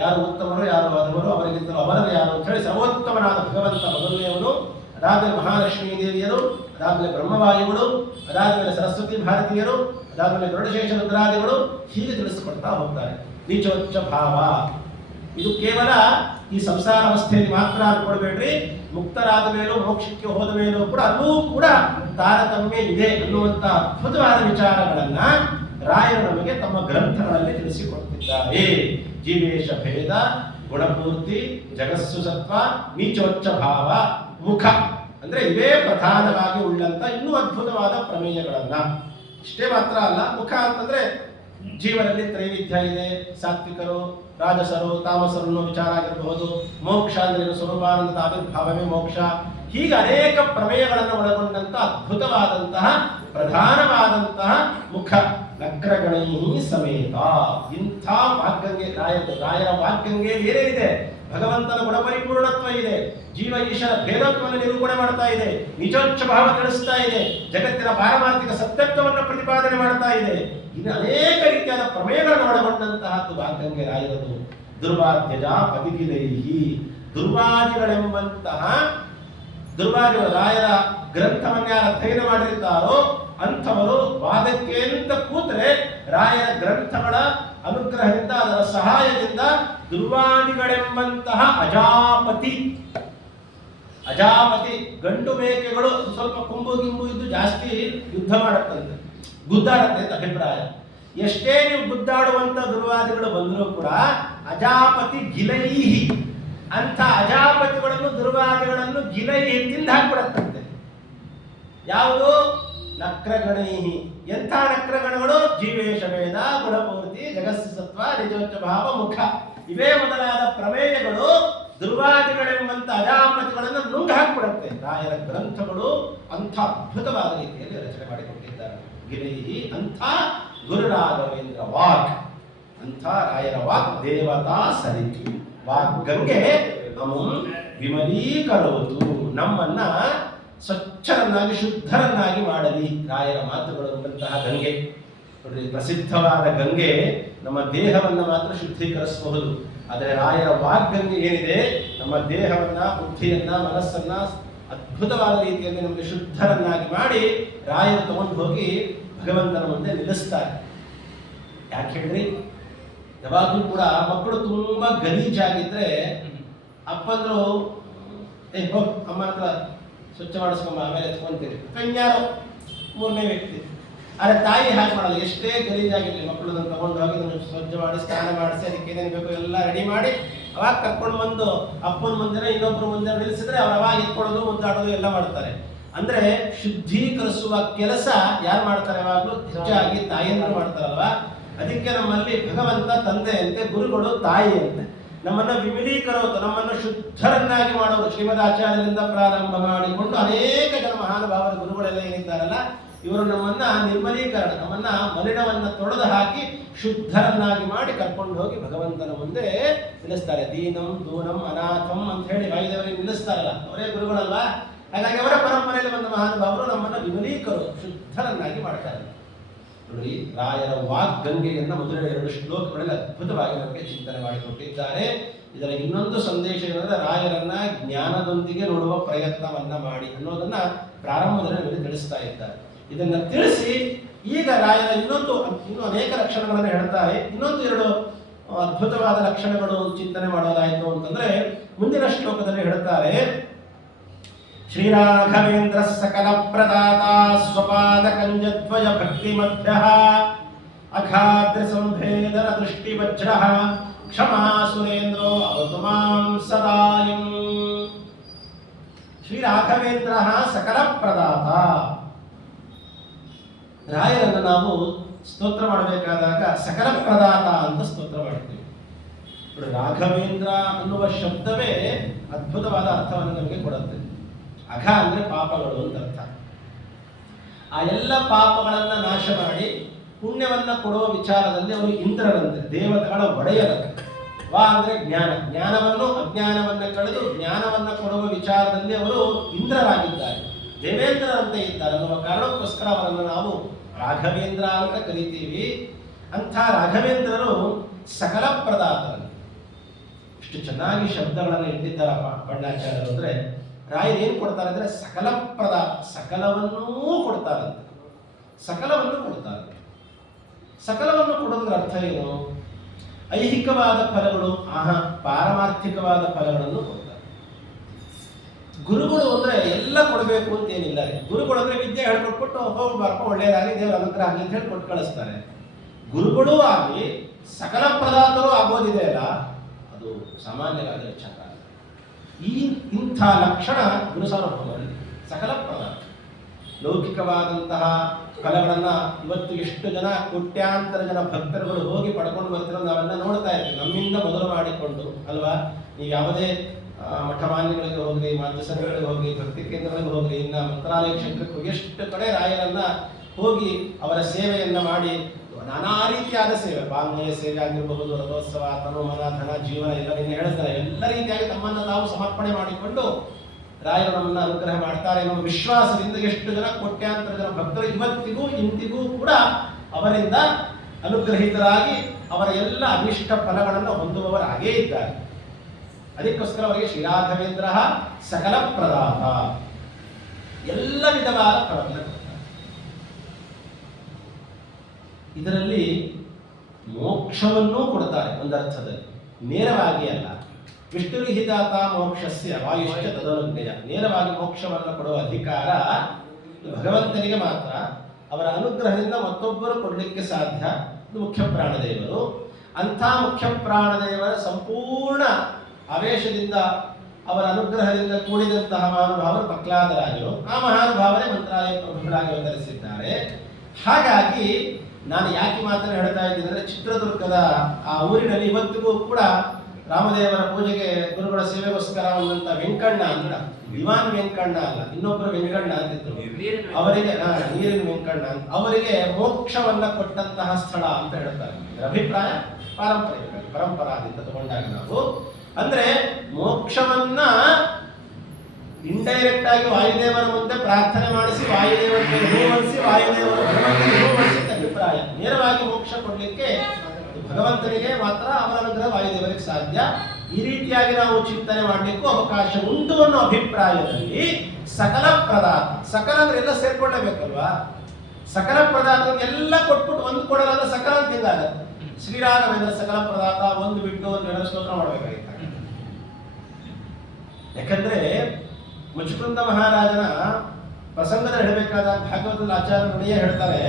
ಯಾರು ಉತ್ತಮರು, ಯಾರು ಅಧಮರು, ಅವರಿಗಿಂತಲೂ ಅವರನ್ನು ಯಾರು ಅಂತ ಹೇಳಿ ಸರ್ವೋತ್ತಮನಾದ ಭಗವಂತ ಮೊದಲನೆಯವನು, ಅದಾದ್ಮೇಲೆ ಮಹಾಲಕ್ಷ್ಮೀ ದೇವಿಯರು, ಅದಾದ್ಮೇಲೆ ಬ್ರಹ್ಮವಾಯುಗಳು, ಅದಾದ್ಮೇಲೆ ಸರಸ್ವತಿ ಭಾರತೀಯರು, ಅದಾದ್ಮೇಲೆ ಗರುಡಶೇಷ ರುದ್ರಾದಿಗಳು, ಹೀಗೆ ತಿಳಿಸಿಕೊಡ್ತಾ ಹೋಗ್ತಾರೆ. ನೀಚೋಚ್ಚ ಭಾವ ಇದು ಕೇವಲ ಈ ಸಂಸಾರ ಅವಸ್ಥೆಯಲ್ಲಿ ಮಾತ್ರ ಅನ್ಕೊಳ್ಬೇಡ್ರಿ. ಮುಕ್ತರಾದ ಮೇಲೂ, ಮೋಕ್ಷಕ್ಕೆ ಹೋದ ಮೇಲೂ ಕೂಡ ಅಲ್ಲೂ ಕೂಡ ತಾರತಮ್ಯ ಇದೆ ಅನ್ನುವಂಥ ಅದ್ಭುತವಾದ ವಿಚಾರಗಳನ್ನ ರಾಯರು ನಮಗೆ ತಮ್ಮ ಗ್ರಂಥಗಳಲ್ಲಿ ತಿಳಿಸಿಕೊಡ್ತಿದ್ದಾರೆ. ಜೀವೇಶ ಭೇದ, ಗುಣಪೂರ್ತಿ, ಜಗಸ್ಸು ಸತ್ವ, ನೀಚೋಚ್ಚ ಭಾವ, ಮುಖ ಅಂದ್ರೆ ಇವೇ ಪ್ರಧಾನವಾಗಿ ಉಳ್ಳಂತ ಇನ್ನೂ ಅದ್ಭುತವಾದ ಪ್ರಮೇಯಗಳನ್ನ. ಇಷ್ಟೇ ಮಾತ್ರ ಅಲ್ಲ, ಮುಖ ಅಂತಂದ್ರೆ ಜೀವನದಲ್ಲಿ ತ್ರೈವಿಧ್ಯ ಇದೆ. ಸಾತ್ವಿಕರು, ರಾಜಸರು, ತಾಮಸರು ಅನ್ನೋ ವಿಚಾರ ಆಗಿರಬಹುದು. ಮೋಕ್ಷ ಅಂದ್ರೆ ಸ್ವರೂಪಾನಂದದ ಆವಿರ್ಭಾವವೇ ಮೋಕ್ಷ. ಹೀಗೆ ಅನೇಕ ಪ್ರಮೇಯಗಳನ್ನು ಒಳಗೊಂಡಂತ ಅದ್ಭುತವಾದಂತಹ ಪ್ರಧಾನವಾದಂತಹ ಮುಖ. ನಕ್ರಗಣೈ ಸಮೇತ. ಇಂಥ ವಾಗ್ಗಂಗೆ ರಾಯರ ವಾಗ್ಗಂಗೆ ಏನೇನಿದೆ? ಭಗವಂತನ ಗುಣಪರಿಪೂರ್ಣತ್ವ ಇದೆ, ಜೀವ ಈಶ್ವರ ಭೇದತ್ವವನ್ನು ನಿರೂಪಣೆ ಮಾಡ್ತಾ ಇದೆ, ನಿಜೋಚ್ಚ ಭಾವ ತಿಳಿಸ್ತಾ ಇದೆ, ಜಗತ್ತಿನ ಪಾರಮಾರ್ಥಿಕ ಸತ್ಯತ್ವವನ್ನು ಪ್ರತಿಪಾದನೆ ಮಾಡ್ತಾ ಇದೆ. ಇನ್ನು ಅನೇಕ ರೀತಿಯಾದ ಪ್ರಮೇಯಗಳನ್ನು ಒಳಗೊಂಡಂತಹದ್ದು ವಾಗ್ಗಂಗೆ ರಾಯರದು. ದುರ್ವಾದ್ಯಜ ಪದಿಗಿಲೈಹಿ. ದುರ್ವಾದಿಗಳೆಂಬಂತಹ ದುರ್ವಾದಿಗಳು ರಾಯರ ಗ್ರಂಥವನ್ನು ಯಾರು ಅಧ್ಯಯನ ಮಾಡಿರ್ತಾರೋ ಅಂಥವರು ವಾದಕ್ಕೆ ಅಂತ ಕೂತರೆ ರಾಯರ ಗ್ರಂಥಗಳ ಅನುಗ್ರಹದಿಂದ, ಅದರ ಸಹಾಯದಿಂದ ದುರ್ವಾದಿಗಳೆಂಬಂತಹ ಅಜಾಪತಿ ಗಂಡು ಮೇಕೆಗಳು ಸ್ವಲ್ಪ ಕೊಂಬು ಗಿಂಬು ಇದ್ದು ಜಾಸ್ತಿ ಯುದ್ಧ ಮಾಡತ್ತಂತೆ, ಗುದ್ದಾಡತ್ತೆ ಅಂತ ಅಭಿಪ್ರಾಯ. ಎಷ್ಟೇ ನೀವು ಗುದ್ದಾಡುವಂತ ದುರ್ವಾದಿಗಳು ಬಂದರೂ ಕೂಡ ಅಜಾಪತಿ ಗಿಲೈಹಿ ಅಂತ ಅಜಾಪತಿಗಳನ್ನು ದುರ್ವಾದಿಗಳನ್ನು ಗಿಲೈಹಿ ತಿಂದು ಹಾಕ್ಬಿಡತ್ತಂತೆ. ಯಾವುದು? ನಕ್ರಗಣೈಹಿ. ಎಂಥ ನಕ್ರಗಣಗಳು? ಜೀವೇಶ ವೇದ, ಗುಣಪೂರ್ತಿ, ಜಗಸ್ಸು ಸತ್ವ, ನಿಜೋಚ್ಚ ಭಾವ, ಮುಖ. ಇವೇ ಮೊದಲಾದ ಪ್ರಮೇಯಗಳು ದುರ್ವಾದಿಗಳೆಂಬಂತ ಅಜಾಪತಿಗಳನ್ನು ನುಂಗು ಹಾಕ್ಬಿಡುತ್ತೆ. ರಾಯರ ಗ್ರಂಥಗಳು ಅಂಥ ಅದ್ಭುತವಾದ ರೀತಿಯಲ್ಲಿ ರಚನೆ ಮಾಡಿಕೊಟ್ಟಿದ್ದಾರೆ. ಗಿಲೈಹಿ ಅಂಥ ಗುರು ರಾಘವೇಂದ್ರ ವಾಕ್, ಅಂಥ ರಾಯರ ವಾಕ್ ದೇವತಾ ಸರಿತು. ವಾಕ್ ಗಂಗೆ ನಮಂ ವಿಮಲೀಕರೋತು, ನಮ್ಮನ್ನ ಸ್ವಚ್ಛರನ್ನಾಗಿ ಶುದ್ಧರನ್ನಾಗಿ ಮಾಡಲಿ ರಾಯರ ಮಾತುಗಳು ಎಂಬಂತಹ ಗಂಗೆ. ನೋಡ್ರಿ, ಪ್ರಸಿದ್ಧವಾದ ಗಂಗೆ ನಮ್ಮ ದೇಹವನ್ನ ಮಾತ್ರ ಶುದ್ಧೀಕರಿಸಬಹುದು. ಆದರೆ ರಾಯರ ವಾಗ್ಗಂಗೆ ಏನಿದೆ, ನಮ್ಮ ದೇಹವನ್ನ, ಬುದ್ಧಿಯನ್ನ, ಮನಸ್ಸನ್ನ ಅದ್ಭುತವಾದ ರೀತಿಯಲ್ಲಿ ನಮಗೆ ಶುದ್ಧರನ್ನಾಗಿ ಮಾಡಿ ರಾಯರು ತಗೊಂಡು ಹೋಗಿ ಭಗವಂತನ ಮುಂದೆ ನಿಲ್ಲಿಸ್ತಾರೆ. ಯಾಕೆ ಹೇಳ್ರಿ? ಯಾವಾಗಲೂ ಕೂಡ ಮಕ್ಕಳು ತುಂಬಾ ಗಲೀಜಾಗಿದ್ರೆ ಅಪ್ಪಂದ್ರು ಹೋಗ್ ಅಮ್ಮ ಹತ್ರ ಸ್ವಚ್ಛ ಮಾಡಿಸ್ಕೊಂಬ, ಆಮೇಲೆ ಎತ್ಕೊಂತೀರಿ. ಕನ್ಯಾರು ಮೂರನೇ ವ್ಯಕ್ತಿ. ಆದರೆ ತಾಯಿ ಹಾಗೆ ಮಾಡಲ್ಲ. ಎಷ್ಟೇ ಗಲೀಜಾಗಿರಲಿ ಮಕ್ಕಳು ಅದನ್ನು ತಗೊಂಡು ಹೋಗಿ ಅದನ್ನು ಸ್ವಚ್ಛ ಮಾಡಿ, ಸ್ನಾನ ಮಾಡಿಸಿ, ಅದಕ್ಕೆ ಏನೇನು ಬೇಕು ಎಲ್ಲ ರೆಡಿ ಮಾಡಿ ಅವಾಗ ಕರ್ಕೊಂಡು ಬಂದು ಅಪ್ಪನ ಮುಂದೆ ಇನ್ನೊಬ್ಬರು ಮುಂದೆ ನಿಲ್ಲಿಸಿದ್ರೆ ಅವ್ರು ಅವಾಗ ಎತ್ಕೊಳ್ಳೋದು, ಮುದ್ದಾಡೋದು ಎಲ್ಲ ಮಾಡ್ತಾರೆ. ಅಂದ್ರೆ ಶುದ್ಧೀಕರಿಸುವ ಕೆಲಸ ಯಾರು ಮಾಡ್ತಾರೆ? ಯಾವಾಗಲೂ ಹೆಚ್ಚಾಗಿ ತಾಯಿಯಂದ್ರು ಮಾಡ್ತಾರಲ್ವಾ. ಅದಕ್ಕೆ ನಮ್ಮಲ್ಲಿ ಭಗವಂತ ತಂದೆ ಅಂತೆ, ಗುರುಗಳು ತಾಯಿ ಅಂತೆ. ನಮ್ಮನ್ನ ವಿಮಿಲೀಕರೋದು, ನಮ್ಮನ್ನು ಶುದ್ಧರನ್ನಾಗಿ ಮಾಡೋರು. ಶ್ರೀಮದ್ ಆಚಾರ್ಯರಿಂದ ಪ್ರಾರಂಭ ಮಾಡಿಕೊಂಡು ಅನೇಕ ಜನ ಮಹಾನುಭಾವರ ಗುರುಗಳೆಲ್ಲ ಏನಿದ್ದಾರಲ್ಲ, ಇವರು ನಮ್ಮನ್ನ ನಿರ್ಮಲೀಕರಣ, ನಮ್ಮನ್ನ ಮಲಿನವನ್ನ ತೊಡೆದು ಹಾಕಿ ಶುದ್ಧರನ್ನಾಗಿ ಮಾಡಿ ಕರ್ಕೊಂಡು ಹೋಗಿ ಭಗವಂತನ ಮುಂದೆ ನಿಲ್ಲಿಸ್ತಾರೆ. ದೀನಂ ದೂನಂ ಅನಾಥಂ ಅಂತ ಹೇಳಿ ವಾಯುದೇವರಿಗೆ ನಿಲ್ಲಿಸ್ತಾರಲ್ಲ, ಅವರೇ ಗುರುಗಳಲ್ವಾ. ಹಾಗಾಗಿ ಅವರ ಪರಂಪರೆಯಲ್ಲಿ ಬಂದ ಮಹಾನುಭಾವರು ನಮ್ಮನ್ನ ವಿಮಲೀಕರು, ಶುದ್ಧರನ್ನಾಗಿ ಮಾಡ್ತಾರೆ. ನೋಡಿ, ರಾಯರ ವಾಗ್ಗಂಗೆಯನ್ನ ಮೊದಲ 2 ಶ್ಲೋಕಗಳಲ್ಲಿ ಅದ್ಭುತವಾಗಿ ನಮಗೆ ಚಿಂತನೆ ಮಾಡಿಕೊಟ್ಟಿದ್ದಾರೆ. ಇದರ ಇನ್ನೊಂದು ಸಂದೇಶ ಏನಂದ್ರೆ, ರಾಯರನ್ನ ಜ್ಞಾನದೊಂದಿಗೆ ನೋಡುವ ಪ್ರಯತ್ನವನ್ನ ಮಾಡಿ ಅನ್ನೋದನ್ನ ಪ್ರಾರಂಭದಲ್ಲಿ ನಮಗೆ ತಿಳಿಸ್ತಾ ಇದ್ದಾರೆ. ಇದನ್ನ ತಿಳಿಸಿ ಈಗ ರಾಯರ ಇನ್ನೂ ಅನೇಕ ಲಕ್ಷಣಗಳನ್ನು ಹೇಳ್ತಾರೆ. ಇನ್ನೊಂದು 2 ಅದ್ಭುತವಾದ ಲಕ್ಷಣಗಳು ಚಿಂತನೆ ಮಾಡೋದಾಯಿತು ಅಂತಂದ್ರೆ, ಮುಂದಿನ ಶ್ಲೋಕದಲ್ಲಿ ಹೇಳ್ತಾರೆ, ಶ್ರೀರಾಘವೇಂದ್ರ ಸಕಲ ಪ್ರದಾತ ಸ್ವಪಾದ ಕಂಜದ್ವಯ ಭಕ್ತಿ ಮಧ್ಯ ಅಖಾದ್ರ ಸಂಭೇದನ ದೃಷ್ಟಿ ವಜ್ರ ಕ್ಷಮಾ ಸುರೇಂದ್ರೋ ಅವತು ಮಾಂ ಸದಾಯಂ. ಶ್ರೀರಾಘವೇಂದ್ರ ಸಕಲ ಪ್ರದಾತ. ರಾಯರನ್ನು ನಾವು ಸ್ತೋತ್ರ ಮಾಡಬೇಕಾದಾಗ ಸಕಲ ಪ್ರದಾತ ಅಂತ ಸ್ತೋತ್ರ ಮಾಡ್ತೀವಿ. ರಾಘವೇಂದ್ರ ಅನ್ನುವ ಶಬ್ದವೇ ಅದ್ಭುತವಾದ ಅರ್ಥವನ್ನು ನಮಗೆ ಕೊಡುತ್ತೆ. ಅಘ ಅಂದ್ರೆ ಪಾಪಗಳು ಅಂತ ಅರ್ಥ. ಆ ಎಲ್ಲ ಪಾಪಗಳನ್ನ ನಾಶ ಮಾಡಿ ಪುಣ್ಯವನ್ನ ಕೊಡುವ ವಿಚಾರದಲ್ಲಿ ಅವರು ಇಂದ್ರರಂತೆ, ದೇವತೆಗಳ ಒಡೆಯರಂತೆ. ವಾ ಅಂದ್ರೆ ಜ್ಞಾನ, ಜ್ಞಾನವನ್ನು ಅಜ್ಞಾನವನ್ನ ಕಳೆದು ಜ್ಞಾನವನ್ನ ಕೊಡುವ ವಿಚಾರದಲ್ಲಿ ಅವರು ಇಂದ್ರರಾಗಿದ್ದಾರೆ, ದೇವೇಂದ್ರರಂತೆ ಇದ್ದಾರೆ ಅನ್ನುವ ಕಾರಣಕ್ಕೋಸ್ಕರ ಅವರನ್ನು ನಾವು ರಾಘವೇಂದ್ರ ಅಂತ ಕರಿತೀವಿ. ಅಂಥ ರಾಘವೇಂದ್ರರು ಸಕಲ ಪ್ರದಾತರು. ಇಷ್ಟು ಚೆನ್ನಾಗಿ ಶಬ್ದಗಳನ್ನು ಇಟ್ಟಿದ್ದಾರಪ್ಪ ಬಣ್ಣಾಚಾರ್ಯರು. ಅಂದ್ರೆ ರಾಯರು ಏನು ಕೊಡ್ತಾರೆ ಅಂದ್ರೆ ಸಕಲ ಪ್ರದಾತ, ಸಕಲವನ್ನೂ ಕೊಡ್ತಾರಂತೆ. ಸಕಲವನ್ನು ಕೊಡ್ತಾರೆ. ಸಕಲವನ್ನು ಕೊಡೋದ್ರ ಅರ್ಥ ಏನು? ಐಹಿಕವಾದ ಫಲಗಳು, ಪಾರಮಾರ್ಥಿಕವಾದ ಫಲಗಳನ್ನು ಕೊಡ್ತಾರೆ. ಗುರುಗಳು ಅಂದ್ರೆ ಎಲ್ಲ ಕೊಡಬೇಕು ಅಂತ ಏನಿಲ್ಲ. ಗುರುಗಳು ಅಂದ್ರೆ ವಿದ್ಯೆ ಹೇಳ್ಕೊಟ್ಬಿಟ್ಟು ಹೋಗ್ಬಾರ್ಪ ಒಳ್ಳೆಯದಾಗಲಿ ದೇವರ ಅನುಗ್ರಹ ಆಗಲಿ ಅಂತ ಹೇಳಿ ಕೊಟ್ಟು ಕಳಿಸ್ತಾರೆ. ಗುರುಗಳೂ ಆಗಿ ಸಕಲ ಪ್ರದಾತರು ಆಗೋದಿದೆ ಅಲ್ಲ, ಅದು ಸಾಮಾನ್ಯವಾದ ವಿಚಾರ. ಇಂಥ ಲಕ್ಷಣ ಗುರು ಸಾರ್ವಭೌಮರಲ್ಲಿ ಸಕಲ ಪ್ರದಾತ. ಲೌಕಿಕವಾದಂತಹ ಫಲಗಳನ್ನ ಇವತ್ತು ಎಷ್ಟು ಜನ, ಕೋಟ್ಯಾಂತರ ಜನ ಭಕ್ತರುಗಳು ಹೋಗಿ ಪಡ್ಕೊಂಡು ಬರ್ತಿರೋ ನಾವೆಲ್ಲ ನೋಡ್ತಾ ಇರ್ತೀವಿ. ನಮ್ಮಿಂದ ಮೊದಲು ಮಾಡಿಕೊಂಡು ಅಲ್ವಾ. ನೀವು ಯಾವುದೇ ಮಠಮಾನ್ಯಗಳಿಗೆ ಹೋಗ್ರಿ, ಮಾತೃಸಂಘಗಳಿಗೆ ಹೋಗಿ, ಭಕ್ತಿ ಕೇಂದ್ರಗಳಿಗೆ ಹೋಗ್ರಿ, ಇನ್ನ ಮಂತ್ರಾಲಯ ಕ್ಷೇತ್ರಕ್ಕೆ ಹೋಗಿ ಎಷ್ಟು ಕಡೆ ರಾಯರನ್ನ ಹೋಗಿ ಅವರ ಸೇವೆಯನ್ನ ಮಾಡಿ ನಾನಾ ರೀತಿಯಾದ ಸೇವೆ, ಬಾಂಗ್ಲೆಯ ಸೇವೆ ಆಗಿರಬಹುದು, ರಥೋತ್ಸವ, ತನು ಮನ ಧನ ಜೀವನ ಎಲ್ಲ ಹೇಳ್ತಾರೆ. ಎಲ್ಲ ರೀತಿಯಾಗಿ ತಮ್ಮನ್ನು ತಾವು ಸಮರ್ಪಣೆ ಮಾಡಿಕೊಂಡು ರಾಯರು ನಮ್ಮನ್ನ ಅನುಗ್ರಹ ಮಾಡ್ತಾರೆ ಎನ್ನುವ ವಿಶ್ವಾಸದಿಂದ ಎಷ್ಟು ಜನ, ಕೋಟ್ಯಾಂತರ ಜನ ಭಕ್ತರು ಇವತ್ತಿಗೂ ಇಂದಿಗೂ ಕೂಡ ಅವರಿಂದ ಅನುಗ್ರಹಿತರಾಗಿ ಅವರ ಎಲ್ಲ ಅಭಿಷ್ಟ ಫಲಗಳನ್ನು ಹೊಂದುವವರಾಗೇ ಇದ್ದಾರೆ. ಅದಕ್ಕೋಸ್ಕರ ಅವರಿಗೆ ಶ್ರೀರಾಘವೇಂದ್ರ ಸಕಲ ಪ್ರದಾತ, ಎಲ್ಲ ವಿಧವಾದ ಫಲಗಳನ್ನು ಕೊಡ್ತಾರೆ. ಇದರಲ್ಲಿ ಮೋಕ್ಷವನ್ನೂ ಕೊಡ್ತಾರೆ ಒಂದರ್ಥದಲ್ಲಿ, ನೇರವಾಗಿ ಅಲ್ಲ. ವಿಷ್ಣುವಿಹಿತಾತ ಮೋಕ್ಷಸ್ಯ ವಾಯುಶ್ಚ ತದನುಜ್ಞೆಯ. ನೇರವಾಗಿ ಮೋಕ್ಷವನ್ನು ಕೊಡುವ ಅಧಿಕಾರ ಭಗವಂತನಿಗೆ ಮಾತ್ರ. ಅವರ ಅನುಗ್ರಹದಿಂದ ಮತ್ತೊಬ್ಬರು ಕೊಡಲಿಕ್ಕೆ ಸಾಧ್ಯ. ಮುಖ್ಯ ಪ್ರಾಣದೇವರು. ಅಂಥ ಮುಖ್ಯ ಪ್ರಾಣದೇವರ ಸಂಪೂರ್ಣ ಆವೇಶದಿಂದ ಅವರ ಅನುಗ್ರಹದಿಂದ ಕೂಡಿದಂತಹ ಮಹಾನುಭಾವರು ಪ್ರಹ್ಲಾದರಾಜರು. ಆ ಮಹಾನುಭಾವರೇ ಮಂತ್ರಾಲಯ ಪ್ರಭುಗಳಾಗಿ ಅವತರಿಸಿದ್ದಾರೆ. ಹಾಗಾಗಿ ನಾನು ಯಾಕೆ ಮಾತನ್ನು ಹೇಳ್ತಾ ಇದ್ದೀನಿ ಅಂದರೆ, ಚಿತ್ರದುರ್ಗದ ಆ ಊರಿನಲ್ಲಿ ಇವತ್ತಿಗೂ ಕೂಡ ರಾಮದೇವರ ಪೂಜೆಗೆ ಗುರುಗಳ ಸೇವೆಗೋಸ್ಕರ ಒಂದಂತ ವೆಂಕಣ್ಣ ಅಂತ, ದಿವಾನ್ ವೆಂಕಣ್ಣ ಅಲ್ಲ, ಇನ್ನೊಬ್ಬರು ವೆಂಕಣ್ಣ ಅಂತಿದ್ರು. ಅವರಿಗೆ ನೀರಿನ ವೆಂಕಣ್ಣ ಅಂತ, ಅವರಿಗೆ ಮೋಕ್ಷವನ್ನ ಕೊಟ್ಟಂತಹ ಸ್ಥಳ ಅಂತ ಹೇಳ್ತಾರೆ. ಅಭಿಪ್ರಾಯ ಪರಂಪರಾದಿಂದ ತಗೊಂಡಾಗ ನಾವು ಅಂದ್ರೆ ಮೋಕ್ಷವನ್ನ ಇಂಡೈರೆಕ್ಟ್ ಆಗಿ ವಾಯುದೇವರ ಮುಂದೆ ಪ್ರಾರ್ಥನೆ ಮಾಡಿಸಿ ವಾಯುದೇವರಿಗೆ ಹೂವರಿಸಿ ವಾಯುದೇವರ ಹೂವರಿಸಿದ ಅಭಿಪ್ರಾಯ. ನೇರವಾಗಿ ಮೋಕ್ಷ ಕೊಡ್ಲಿಕ್ಕೆ ಭಗವಂತನಿಗೆ ಮಾತ್ರ, ಅವರ ಅನುಗ್ರಹ ವಾಯುದೇವರಿಗೆ ಸಾಧ್ಯ. ಈ ರೀತಿಯಾಗಿ ನಾವು ಚಿಂತನೆ ಮಾಡಲಿಕ್ಕೂ ಅವಕಾಶ ಉಂಟು ಅನ್ನೋ ಅಭಿಪ್ರಾಯದಲ್ಲಿ ಸಕಲ ಪ್ರದಾತ, ಸಕಲ ಅಂದ್ರೆ ಎಲ್ಲ ಸೇರ್ಕೊಳ್ಳೇಬೇಕಲ್ವಾ. ಸಕಲ ಪ್ರದಾತ ಎಲ್ಲ ಕೊಟ್ಬಿಟ್ಟು ಒಂದು ಕೊಡಲಾದ್ರೆ ಸಕಲ ಅಂತ ಹಿಂಗಾಗತ್ತೆ. ಶ್ರೀರಾಘವೇಂದ್ರ ಸಕಲ ಪ್ರದಾತ ಒಂದು ಬಿಟ್ಟು ಒಂದು ಎರಡು ಸ್ತೋತ್ರ ಮಾಡಬೇಕಾಗಿತ್ತು. ಯಾಕಂದ್ರೆ ಮುಚುಕುಂದ ಮಹಾರಾಜನ ಪ್ರಸಂಗದಲ್ಲಿ ಹೇಳಬೇಕಾದಾಗ ಭಾಗವತದ ಆಚಾರ್ಯ ನುಡಿಯೇ ಹೇಳ್ತಾರೆ,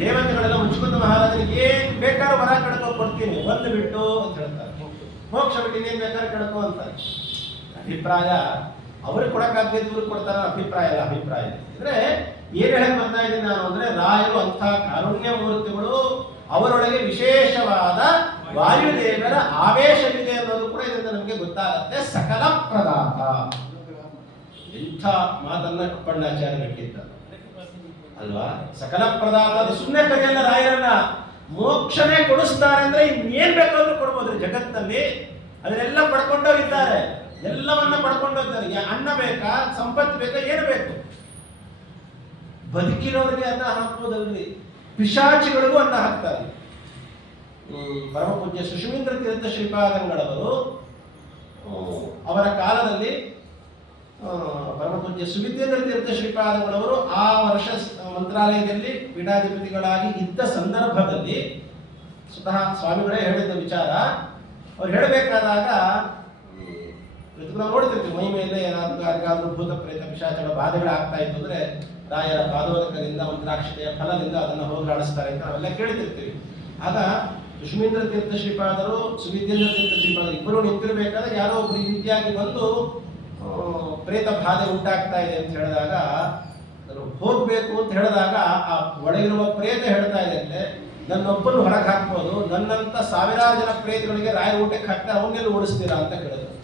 ದೇವತೆಗಳೆಲ್ಲ ಮುಚುಕುಂದ ಮಹಾರಾಜನಿಗೆ ಏನ್ ಬೇಕಾದ್ರೂ ವರ ಕಡ್ಕೊ ಕೊಡ್ತೀನಿ ಒಂದು ಬಿಟ್ಟು ಅಂತ ಹೇಳ್ತಾರೆ. ಮೋಕ್ಷ ಬಿಟ್ಟು ಏನ್ ಬೇಕಾದ್ರೂ ಕಡ್ಕೊ ಅಂತಾರೆ. ಅಭಿಪ್ರಾಯ ಅವ್ರಿಗೆ ಕೊಡಕ್ಕಾಗದಿದ್ದು ಇವ್ರಿಗೆ ಕೊಡ್ತಾರ ಅಭಿಪ್ರಾಯ ಅಲ್ಲ. ಅಭಿಪ್ರಾಯ ಅಂದ್ರೆ ಏನ್ ಹೇಳಕ್ ಬರ್ತಾ ಇದ್ದೀನಿ ನಾನು ಅಂದ್ರೆ, ರಾಯರು ಅಂಥ ಕಾರುಣ್ಯ ಮೂರ್ತಿಗಳು, ಅವರೊಳಗೆ ವಿಶೇಷವಾದ ವಾಯುದೇವರ ಆವೇಶವಿದೆ ಅನ್ನೋದು ಕೂಡ ಇದರಿಂದ ನಮಗೆ ಗೊತ್ತಾಗುತ್ತೆ. ಸಕಲ ಪ್ರದಾತ, ಇಂಥ ಮಾತನ್ನ ಕಪ್ಪಣ್ಣಾಚಾರ್ಯ ಗಟ್ಟಿದ್ದಾರೆ ಅಲ್ವಾ. ಸಕಲ ಪ್ರದಾತ ಸುಮ್ಮನೆ ಕರೆಯಲ್ಲ ರಾಯರನ್ನ, ಮೋಕ್ಷನೇ ಕೊಡಿಸ್ತಾರೆ ಅಂದ್ರೆ ಇನ್ನೇನ್ ಬೇಕಾದ್ರೂ ಕೊಡ್ಬೋದ್ರಿ ಜಗತ್ತಲ್ಲಿ. ಅದನ್ನೆಲ್ಲ ಪಡ್ಕೊಂಡೋಗಿದ್ದಾರೆ, ಎಲ್ಲವನ್ನ ಪಡ್ಕೊಂಡೋಗಿದ್ದಾರೆ. ಅನ್ನ ಬೇಕಾ, ಸಂಪತ್ತು ಬೇಕಾ, ಏನು ಬೇಕು? ಬದುಕಿರೋರಿಗೆ ಅನ್ನ ಹಾಕ್ಬೋದಲ್ರಿ, ಪಿಶಾಚಿಗಳಿಗೂ ಅನ್ನ ಹಾಕ್ತಾರೆ. ಪರಮ ಪೂಜ್ಯ ಸುಷುಮೀಂದ್ರ ತೀರ್ಥ ಶ್ರೀಪಾದಂಗಳವರು ಅವರ ಕಾಲದಲ್ಲಿ ಪರಮ ಪೂಜ್ಯ ಸುವಿದ್ಯೇಂದ್ರ ತೀರ್ಥ ಶ್ರೀಪಾದಂಗಳವರು ಆ ವರ್ಷ ಮಂತ್ರಾಲಯದಲ್ಲಿ ಪೀಠಾಧಿಪತಿಗಳಾಗಿ ಇದ್ದ ಸಂದರ್ಭದಲ್ಲಿ ಸ್ವತಃ ಸ್ವಾಮಿಗಳೇ ಹೇಳಿದ್ದ ವಿಚಾರ. ಅವ್ರು ಹೇಳಬೇಕಾದಾಗ ನಾವು ನೋಡ್ತಿರ್ತೀವಿ, ಮೈ ಮೇಲೆ ಏನಾದ್ರು ಯಾರಿಗಾದ್ರೂ ಭೂತ ಪ್ರೇತ ಪಿಶಾಚಗಳ ಬಾಧೆಗಳಾಗ್ತಾ ಇತ್ತು ಅಂದ್ರೆ ರಾಯರ ಪಾದೋದಕದಿಂದ ಮಂತ್ರಾಕ್ಷತೆಯ ಫಲದಿಂದ ಅದನ್ನು ಹೋಗಲಾಡಿಸ್ತಾರೆ ಅಂತ ನಾವೆಲ್ಲ ಕೇಳ್ತಿರ್ತೀವಿ. ಆಗ ಸುಷುಮೀಂದ್ರ ತೀರ್ಥ ಶ್ರೀಪಾದರು, ಸುವಿದ್ಯೇಂದ್ರ ತೀರ್ಥ ಶ್ರೀಪಾದರು ಇಬ್ಬರು ನಿಂತಿರ್ಬೇಕಾದ್ರೆ ಯಾರೋ ಒಬ್ರು ಈ ರೀತಿಯಾಗಿ ಬಂದು ಪ್ರೇತ ಬಾಧೆ ಉಂಟಾಗ್ತಾ ಇದೆ ಅಂತ ಹೇಳಿದಾಗ, ಹೋಗ್ಬೇಕು ಅಂತ ಹೇಳಿದಾಗ ಆ ಒಳಗಿರುವ ಪ್ರೇತ ಹೇಳ್ತಾ ಇದೆ ಅಂತೆ, ನನ್ನೊಬ್ಬನು ಹೊರಗೆ ಹಾಕ್ಬೋದು, ನನ್ನಂತ ಸಾವಿರಾರು ಜನ ಪ್ರೇತಗಳಿಗೆ ರಾಯ ಊಟಕ್ಕೆ ಹಾಕ್ತಾರೆ, ಅವನ್ನೆಲ್ಲ ಓಡಿಸ್ತೀರಾ ಅಂತ ಕೇಳಿದ್ರು.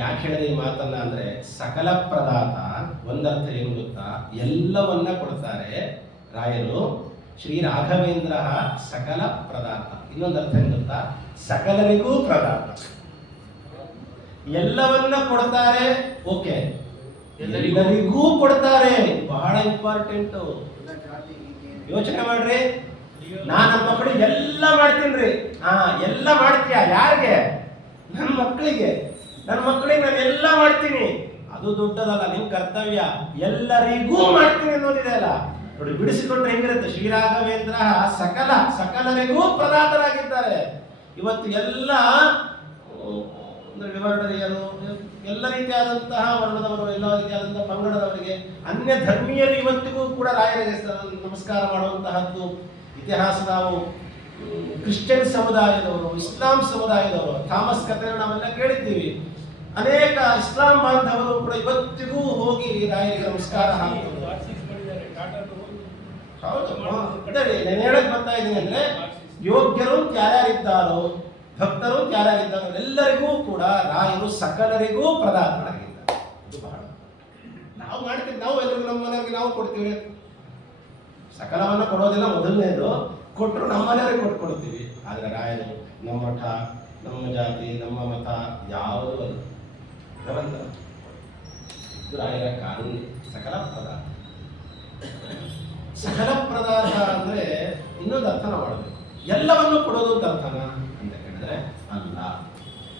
ಯಾಕೆ ಹೇಳಿದೆ ಈ ಮಾತನ್ನ ಅಂದ್ರೆ, ಸಕಲ ಪ್ರದಾತ ಒಂದರ್ಥ ಏನು ಗೊತ್ತಾ, ಎಲ್ಲವನ್ನ ಕೊಡ್ತಾರೆ ರಾಯರು. ಶ್ರೀ ರಾಘವೇಂದ್ರ ಸಕಲ ಪ್ರದಾತ. ಇನ್ನೊಂದು ಅರ್ಥ ಏನು ಗೊತ್ತಾ, ಸಕಲರಿಗೂ ಪ್ರದಾತ. ಎಲ್ಲವನ್ನ ಕೊಡ್ತಾರೆ, ಓಕೆ, ಎಲ್ಲರಿಗೂ ಕೊಡ್ತಾರೆ, ಬಹಳ ಇಂಪಾರ್ಟೆಂಟ್. ಯೋಚನೆ ಮಾಡ್ರಿ, ನಾನು ನಮ್ಮ ಮಕ್ಕಳಿಗೆ ಎಲ್ಲ ಮಾಡ್ತೀನಿ. ಎಲ್ಲ ಮಾಡ್ತೀಯ? ಯಾರಿಗೆ? ನನ್ನ ಮಕ್ಕಳಿಗೆ. ನನ್ನ ಮಕ್ಕಳಿಗೆ ನಾನು ಎಲ್ಲ ಮಾಡ್ತೀನಿ. ಅದು ದೊಡ್ಡದಲ್ಲ, ನಿಮ್ ಕರ್ತವ್ಯ. ಎಲ್ಲರಿಗೂ ಮಾಡ್ತೀನಿ ಅನ್ನೋದಿದೆ ಅಲ್ಲ ನೋಡಿ, ಬಿಡಿಸಿಕೊಂಡ್ರೆ ಹೆಂಗಿರುತ್ತೆ. ಶ್ರೀರಾಘವೇಂದ್ರ ಸಕಲರಿಗೂ ಪ್ರದಾತರಾಗಿದ್ದಾರೆ. ಇವತ್ತು ಎಲ್ಲ ವಿವರಣೆಯರು, ಎಲ್ಲ ರೀತಿಯಾದಂತಹ ವರ್ಣದವರು, ಎಲ್ಲ ರೀತಿಯಾದಂತಹ ಪಂಗಡದವರಿಗೆ, ಅನ್ಯ ಧರ್ಮೀಯರು ಇವತ್ತಿಗೂ ಕೂಡ ರಾಯರಿಗೆ ನಮಸ್ಕಾರ ಮಾಡುವಂತಹದ್ದು ಇತಿಹಾಸ. ನಾವು ಕ್ರಿಶ್ಚಿಯನ್ ಸಮುದಾಯದವರು, ಇಸ್ಲಾಂ ಸಮುದಾಯದವರು, ಥಾಮಸ್ ಕಥೆ ನಾವೆಲ್ಲ ಕೇಳಿದ್ದೀವಿ. ಅನೇಕ ಇಸ್ಲಾಂ ಬಾಂಧವರು ಕೂಡ ಇವತ್ತಿಗೂ ಹೋಗಿ ರಾಯರಿಗೆ ನಮಸ್ಕಾರ ಹಾಕ್ತಾರೆ. ಹೌದು, ನಾನು ಹೇಳಕ್ ಬರ್ತಾ ಇದ್ದೀನಿ ಅಂದ್ರೆ, ಯೋಗ್ಯರು ಯಾರ್ಯಾರಿದ್ದಾರೋ, ಭಕ್ತರು ಯಾರ್ಯಾರಿದ್ದಾರೋ ಎಲ್ಲರಿಗೂ ಕೂಡ ರಾಯರು ಸಕಲರಿಗೂ ಪ್ರದಾತರಾಗಿದ್ದಾರೆ. ಇದು ಬಹಳ ನಾವು ಮಾಡ್ತೀವಿ. ನಾವು ಎಲ್ಲರಿಗೂ ನಮ್ಮ ಮನೆಯವರಿಗೆ ನಾವು ಕೊಡ್ತೀವಿ. ಸಕಲವನ್ನ ಕೊಡೋದಿಲ್ಲ, ಮೊದಲನೇದು ಕೊಟ್ಟರು ನಮ್ಮ ಮನೆಯವರಿಗೆ ಕೊಟ್ಕೊಡ್ತೀವಿ. ಆದ್ರೆ ರಾಯರು ನಮ್ಮ ಮಠ, ನಮ್ಮ ಜಾತಿ, ನಮ್ಮ ಮತ ಯಾವುದು ಅಲ್ಲ, ಭಗವಂತನ. ಇದು ರಾಯರ ಕಾನೂನು. ಸಕಲ ಪದಾರ್ಥ. ಸಕಲ ಪದಾರ್ಥ ಅಂದ್ರೆ ಇನ್ನೊಂದು ಅರ್ಥನ ಮಾಡಬೇಕು. ಎಲ್ಲವನ್ನು ಕೊಡೋದು ಅಂತ ಅರ್ಥನ ಅಂತ ಕೇಳಿದ್ರೆ ಅಲ್ಲ.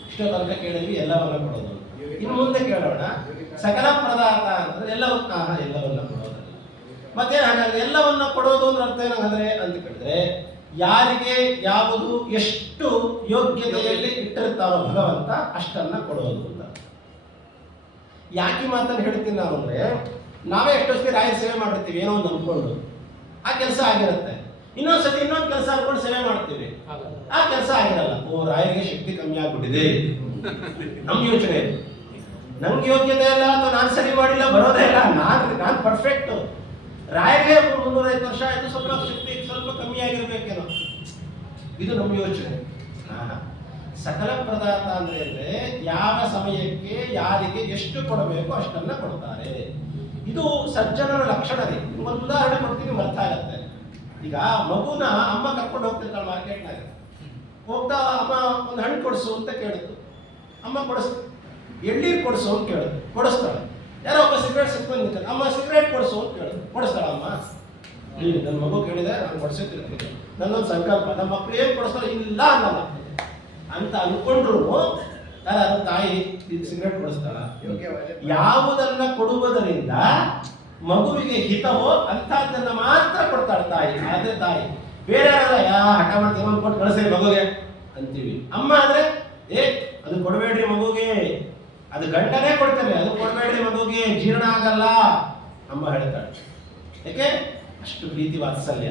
ಇಷ್ಟೊಂದು ಕೇಳಿದ್ವಿ ಎಲ್ಲವನ್ನ ಕೊಡೋದು. ಇನ್ನು ಮುಂದೆ ಕೇಳೋಣ, ಸಕಲ ಪದಾರ್ಥ ಅಂತಂದ್ರೆ ಎಲ್ಲವನ್ನ ಕೊಡೋದಲ್ಲ. ಮತ್ತೆ ಹಾಗಾದ್ರೆ ಎಲ್ಲವನ್ನ ಕೊಡೋದು ಅಂದ್ರೆ ಅರ್ಥ ಏನಾದ್ರೆ ಅಂತ ಕೇಳಿದ್ರೆ, ಯಾರಿಗೆ ಯಾವುದು ಎಷ್ಟು ಯೋಗ್ಯತೆಯಲ್ಲಿ ಇಟ್ಟಿರ್ತಾರೋ ಭಗವಂತ ಅಷ್ಟನ್ನ ಕೊಡೋದು ಅಂತ. ಯಾಕೆ ಮಾತನ್ನು ಹೇಳ್ತೀನಿ ನಾವು ಅಂದ್ರೆ, ನಾವೇ ಎಷ್ಟೊತ್ತಿಗೆ ರಾಯರ ಸೇವೆ ಮಾಡಿರ್ತೀವಿ ಏನೋ ಒಂದು ಅಂದ್ಕೊಂಡು. ಆ ಕೆಲಸ ಆಗಿರುತ್ತೆ. ಇನ್ನೊಂದ್ಸತಿ ಇನ್ನೊಂದು ಕೆಲಸ ಅನ್ಕೊಂಡು ಸೇವೆ ಮಾಡ್ತೀವಿ, ಆ ಕೆಲಸ ಆಗಿರಲ್ಲ. ಓ, ರಾಯರಿಗೆ ಶಕ್ತಿ ಕಮ್ಮಿ ಆಗ್ಬಿಟ್ಟಿದೆ, ನಮ್ ಯೋಚನೆ, ನಂಗೆ ಯೋಗ್ಯತೆ ಇಲ್ಲ ಅಥವಾ ನಾನು ಸರಿ ಮಾಡಿಲ್ಲ, ಬರೋದೇ ಇಲ್ಲ, ನಾನು ಪರ್ಫೆಕ್ಟ್. ರಾಯರಿಗೆ 305 ವರ್ಷ ಆಯ್ತು, ಸ್ವಲ್ಪ ಶಕ್ತಿ ಸ್ವಲ್ಪ ಕಮ್ಮಿ ಆಗಿರ್ಬೇಕೇನೋ, ಇದು ನಮ್ಮ ಯೋಚನೆ. ಸಕಲ ಪ್ರದಾತ ಅಂದ್ರೆ ಯಾವ ಸಮಯಕ್ಕೆ ಯಾರಿಗೆ ಎಷ್ಟು ಕೊಡಬೇಕು ಅಷ್ಟನ್ನ ಕೊಡ್ತಾರೆ. ಇದು ಸಜ್ಜನರ ಲಕ್ಷಣವೇ. ಒಂದು ಉದಾಹರಣೆ ಕೊಡ್ತೀನಿ, ಅರ್ಥ ಆಗತ್ತೆ. ಈಗ ಮಗುನ ಅಮ್ಮ ಕರ್ಕೊಂಡು ಹೋಗ್ತಿರ್ತಾಳೆ ಮಾರ್ಕೆಟ್ನಾಗ, ಹೋಗ್ತಾ ಅಮ್ಮ ಒಂದು ಹಣ್ಣು ಕೊಡಿಸು ಅಂತ ಕೇಳಿದ್ರು, ಅಮ್ಮ ಎಳ್ಳೀರು ಕೊಡಿಸು ಅಂತ ಕೇಳಿದ್ರು, ಕೊಡಿಸ್ತಾಳೆ. ಯಾರೋ ಒಬ್ಬ ಸಿಗರೇಟ್ ಸಿಕ್ಕೊಂಡು ನಿಂತಾನೆ, ಅಮ್ಮ ಸಿಗರೇಟ್ ಕೊಡಿಸು ಅಂತ ಕೇಳಿದ್ರು, ಕೊಡಿಸ್ತಾಳ ಅಮ್ಮ. ನನ್ನ ಮಗು ಕೇಳಿದೆ, ನಾನು ಕೊಡಿಸುತ್ತಿರ್ತೀನಿ, ನನ್ನೊಂದು ಸಂಕಲ್ಪ, ನಮ್ಮ ಮಕ್ಕಳು ಏನು ಕೊಡಿಸ್ತಾಳೆ, ಇಲ್ಲ ಅನ್ನಲ್ಲ ಅಂತ ಅನ್ಕೊಂಡ್ರು ತಾಯಿ ಸಿಗರೇಟ್ ಕೊಡಿಸ್ತಾಳ. ಯಾವುದನ್ನ ಕೊಡುವುದರಿಂದ ಮಗುವಿಗೆ ಹಿತವೋ ಅಂತಹದ್ದನ್ನ ಮಾತ್ರ ಕೊಡ್ತಾಳೆ ತಾಯಿ. ಆದ್ರೆ ತಾಯಿ ಬೇರೆ ಹಠ ಮಾಡ್ತೀವಿ ಒಂದು ಕೊಟ್ಟು ಕಳಿಸ್ರಿ ಮಗುಗೆ ಅಂತೀವಿ. ಅಮ್ಮ ಆದ್ರೆ ಅದು ಕೊಡಬೇಡ್ರಿ ಮಗುಗೆ, ಅದು ಗಂಟನೇ ಕೊಡ್ತೇನೆ, ಅದು ಕೊಡಬೇಡ್ರಿ ಮಗುಗೆ, ಜೀರ್ಣ ಆಗಲ್ಲ ಅಮ್ಮ ಹೇಳ್ತಾಳೆ. ಯಾಕೆ? ಅಷ್ಟು ಪ್ರೀತಿ ವಾತ್ಸಲ್ಯ.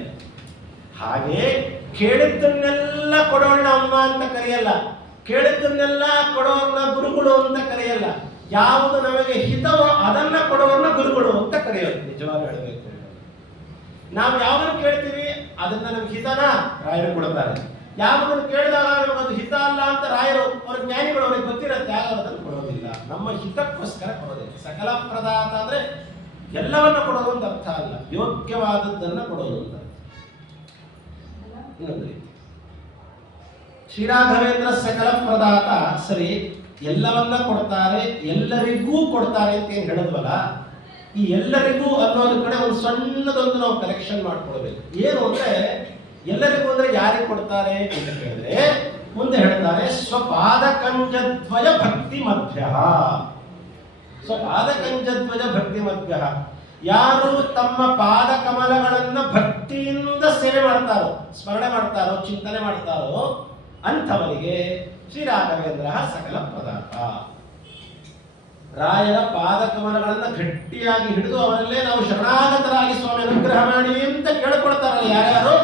ಹಾಗೆ ಕೇಳಿದ್ದನ್ನೆಲ್ಲ ಕೊಡೋಣ ಅಮ್ಮ ಅಂತ ಕರೆಯಲ್ಲ, ಕೇಳಿದ್ದನ್ನೆಲ್ಲ ಕೊಡೋರ್ನ ಗುರುಗಳು ಅಂತ ಕರೆಯಲ್ಲ. ಯಾವುದು ನಮಗೆ ಹಿತವೋ ಅದನ್ನ ಕೊಡೋರ್ನ ಗುರುಗಳು ಅಂತ ಕರೆಯೋದು. ನಿಜವಾಗಿ ಹೇಳಬೇಕು, ನಾವು ಯಾವುದನ್ನು ಕೇಳ್ತೀವಿ ಅದನ್ನ ನಮ್ಗೆ ಹಿತನ ರಾಯರು ಕೊಡ್ತಾರೆ. ಯಾವುದನ್ನು ಕೇಳಿದಾಗ ನಮಗದು ಹಿತ ಅಲ್ಲ ಅಂತ ರಾಯರು, ಅವ್ರ ಜ್ಞಾನಿಗಳು, ಅವ್ರಿಗೆ ಗೊತ್ತಿರುತ್ತೆ, ಆಗ ಅದನ್ನು ಕೊಡೋದಿಲ್ಲ, ನಮ್ಮ ಹಿತಕ್ಕೋಸ್ಕರ ಕೊಡೋದಿಲ್ಲ. ಸಕಲ ಪ್ರದಾತ ಅಂದ್ರೆ ಎಲ್ಲವನ್ನ ಕೊಡೋದು ಅಂತ ಅರ್ಥ ಅಲ್ಲ, ಯೋಗ್ಯವಾದದ್ದನ್ನ ಕೊಡೋದು ಅಂತ. ಇನ್ನೊಂದು ರೀತಿ ಶ್ರೀರಾಘವೇಂದ್ರ ಸಕಲ ಪ್ರದಾತ, ಸರಿ, ಎಲ್ಲವನ್ನ ಕೊಡ್ತಾರೆ, ಎಲ್ಲರಿಗೂ ಕೊಡ್ತಾರೆ ಅಂತ ಏನ್ ಹೇಳಿದ್ವಲ್ಲ, ಈ ಎಲ್ಲರಿಗೂ ಅನ್ನೋದ್ರ ಕಡೆ ಒಂದು ಸಣ್ಣದೊಂದು ನಾವು ಕಲೆಕ್ಷನ್ ಮಾಡ್ಕೊಳ್ಬೇಕು. ಏನು ಅಂದ್ರೆ ಎಲ್ಲರಿಗೂ ಅಂದ್ರೆ ಯಾರಿಗೆ ಕೊಡ್ತಾರೆ ಅಂತ ಹೇಳಿದ್ರೆ, ಮುಂದೆ ಹೇಳ್ತಾರೆ ಸ್ವಪಾದಕಂಜದ್ವಯ ಭಕ್ತಿ ಮಧ್ಯ. ಸ್ವಪಾದಕಂಜದ್ವಯ ಭಕ್ತಿ ಮಧ್ಯ, ಯಾರು ತಮ್ಮ ಪಾದ ಕಮಲಗಳನ್ನ ಭಕ್ತಿಯಿಂದ ಸೇವೆ ಮಾಡ್ತಾರೋ, ಸ್ಮರಣೆ ಮಾಡ್ತಾರೋ, ಚಿಂತನೆ ಮಾಡ್ತಾರೋ ಅಂಥವರಿಗೆ ಶ್ರೀರಾಘವೇಂದ್ರ ಸಕಲ ಪ್ರದಾತ. ರಾಯರ ಪಾದ ಕಮಲಗಳನ್ನ ಗಟ್ಟಿಯಾಗಿ ಹಿಡಿದು ಅವರಲ್ಲೇ ನಾವು ಶರಣಾಗತರಾಗಿ ಸ್ವಾಮಿ ಅನುಗ್ರಹ ಮಾಡಿ ಅಂತ ಕೇಳ್ಕೊಳ್ತಾರಲ್ಲ ಯಾರ್ಯಾರು,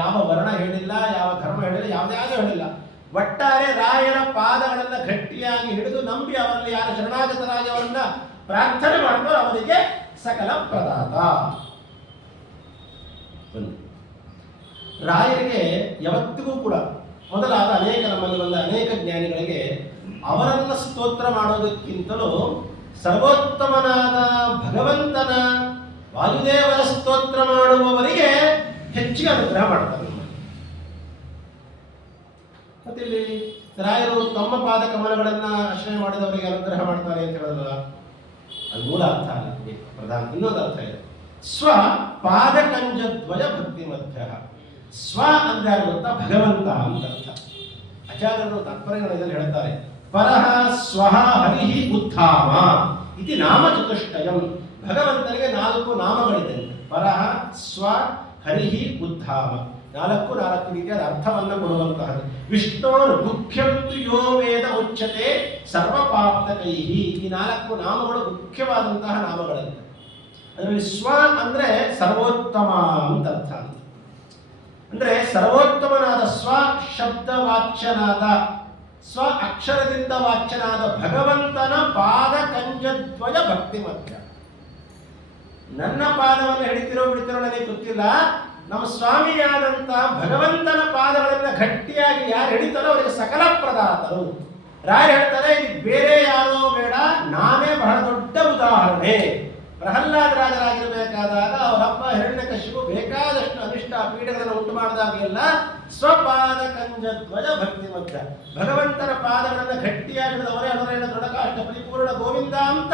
ಯಾವ ವರ್ಣ ಹೇಳಿಲ್ಲ, ಯಾವ ಧರ್ಮ ಹೇಳಿಲ್ಲ, ಯಾವುದ್ಯಾವುದೂ ಹೇಳಿಲ್ಲ, ಒಟ್ಟಾರೆ ರಾಯರ ಪಾದಗಳನ್ನ ಗಟ್ಟಿಯಾಗಿ ಹಿಡಿದು ನಂಬಿ ಅವರಲ್ಲಿ ಯಾರು ಶರಣಾಗತರಾಗಿ ಅವರನ್ನ ಪ್ರಾರ್ಥನೆ ಮಾಡ್ತಾರೋ ಅವರಿಗೆ ಸಕಲ ಪ್ರದಾತ. ರಾಯರಿಗೆ ಯಾವತ್ತಿಗೂ ಕೂಡ ಮೊದಲಾದ ಅನೇಕ ನಮ್ಮಲ್ಲಿ ಬಂದ ಅನೇಕ ಜ್ಞಾನಿಗಳಿಗೆ ಅವರನ್ನ ಸ್ತೋತ್ರ ಮಾಡೋದಕ್ಕಿಂತಲೂ ಸರ್ವೋತ್ತಮನಾದ ಭಗವಂತನ ವಾಯುದೇವರ ಸ್ತೋತ್ರ ಮಾಡುವವರಿಗೆ ಹೆಚ್ಚಿಗೆ ಅನುಗ್ರಹ ಮಾಡ್ತಾರೆ. ಮತ್ತೆ ಇಲ್ಲಿ ರಾಯರು ತಮ್ಮ ಪಾದ ಕಮಲಗಳನ್ನ ಆಶ್ರಯ ಮಾಡಿದವರಿಗೆ ಅನುಗ್ರಹ ಮಾಡ್ತಾರೆ ಅಂತ ಹೇಳಿದ್ರಲ್ಲ, ಅದು ಮೂಲ ಅರ್ಥ ಅಲ್ಲ, ಪ್ರಧಾನ ಇನ್ನೊಂದು ಅರ್ಥ ಇದೆ. ಸ್ವ ಪಾದಕಂಜದ್ವಯ ಭಕ್ತಿ ಮಧ್ಯ. ಸ್ವ ಅಂದ್ರೆ ಗೊತ್ತಾ, ಭಗವಂತ ಅಂತ ಅರ್ಥ. ಆಚಾರ್ಯರು ತಾತ್ಪರ್ಯಗಳಲ್ಲಿ ಹೇಳ್ತಾರೆ, ಪರಹ ಸ್ವಹ ಹರಿಹಿ ಉತ್ಥಾಮ ಇತಿ ನಾಮ ಚತುಷ್ಟಯಂ. ಭಗವಂತನಿಗೆ 4 ನಾಮಗಳಿದೆ. ಪರಹ, ಸ್ವ, ಹರಿಹಿ, ಉತ್ಥಾಮ. 4 ರೀತಿಯಾದ ಅರ್ಥವನ್ನು ಕೊಡುವಂತಹದ್ದು. ವಿಷ್ಣೋರ್ ಮುಖ್ಯಂತು ಯೋ ವೇದ ಉಚ್ಯತೆ ಸರ್ವಪಾಪ್ತಕೈಹಿ. ಈ 4 ನಾಮಗಳು ಮುಖ್ಯವಾದಂತಹ ನಾಮಗಳಂತೆ. ಅದರಲ್ಲಿ ಸ್ವ ಅಂದ್ರೆ ಸರ್ವೋತ್ತಮ ಅಂತ ಅರ್ಥ. ಅಂದ್ರೆ ಸರ್ವೋತ್ತಮನಾದ ಸ್ವ ಶಬ್ದ ವಾಚ್ಯನಾದ, ಸ್ವ ಅಕ್ಷರದಿಂದ ವಾಚ್ಯನಾದ ಭಗವಂತನ ಪಾದ ಕಂಜದ್ವಯ ಭಕ್ತಿ ಮಧ್ಯ. ನನ್ನ ಪಾದವನ್ನು ಹಿಡಿತಿರೋ ಬಿಡ್ತಿರೋ ನನಗೆ ಗೊತ್ತಿಲ್ಲ, ನಮ್ಮ ಸ್ವಾಮಿಯಾದಂತ ಭಗವಂತನ ಪಾದಗಳನ್ನ ಗಟ್ಟಿಯಾಗಿ ಯಾರು ಹಿಡಿತಾರೋ ಅವರಿಗೆ ಸಕಲ ಪ್ರದಾತರು. ರಾಯರು ಹೇಳ್ತಾರೆ, ಇದು ಬೇರೆ ಯಾರೋ ಬೇಡ, ನಾನೇ ಬಹಳ ದೊಡ್ಡ ಉದಾಹರಣೆ. ಪ್ರಹ್ಲಾದ ರಾಜರಾಗಿರಬೇಕಾದಾಗ ಅವರಪ್ಪ ಹಿರಣ್ಯಕಶಿಪು ಬೇಕಾದಷ್ಟು ಅನಿಷ್ಟ ಪೀಡೆಗಳನ್ನು ಉಂಟು ಮಾಡಿದಾಗೆಲ್ಲ ಸ್ವಪಾದ ಕಂಜದ್ವಯ ಭಕ್ತಿ ಮಧ್ಯ ಭಗವಂತನ ಪಾದಗಳನ್ನು ಗಟ್ಟಿಯಾಗಿ ಹಿಡಿದವರೇ ಅವರೇನ ದೃಢಕಾಷ್ಟ ಪರಿಪೂರ್ಣ ಗೋವಿಂದ ಅಂತ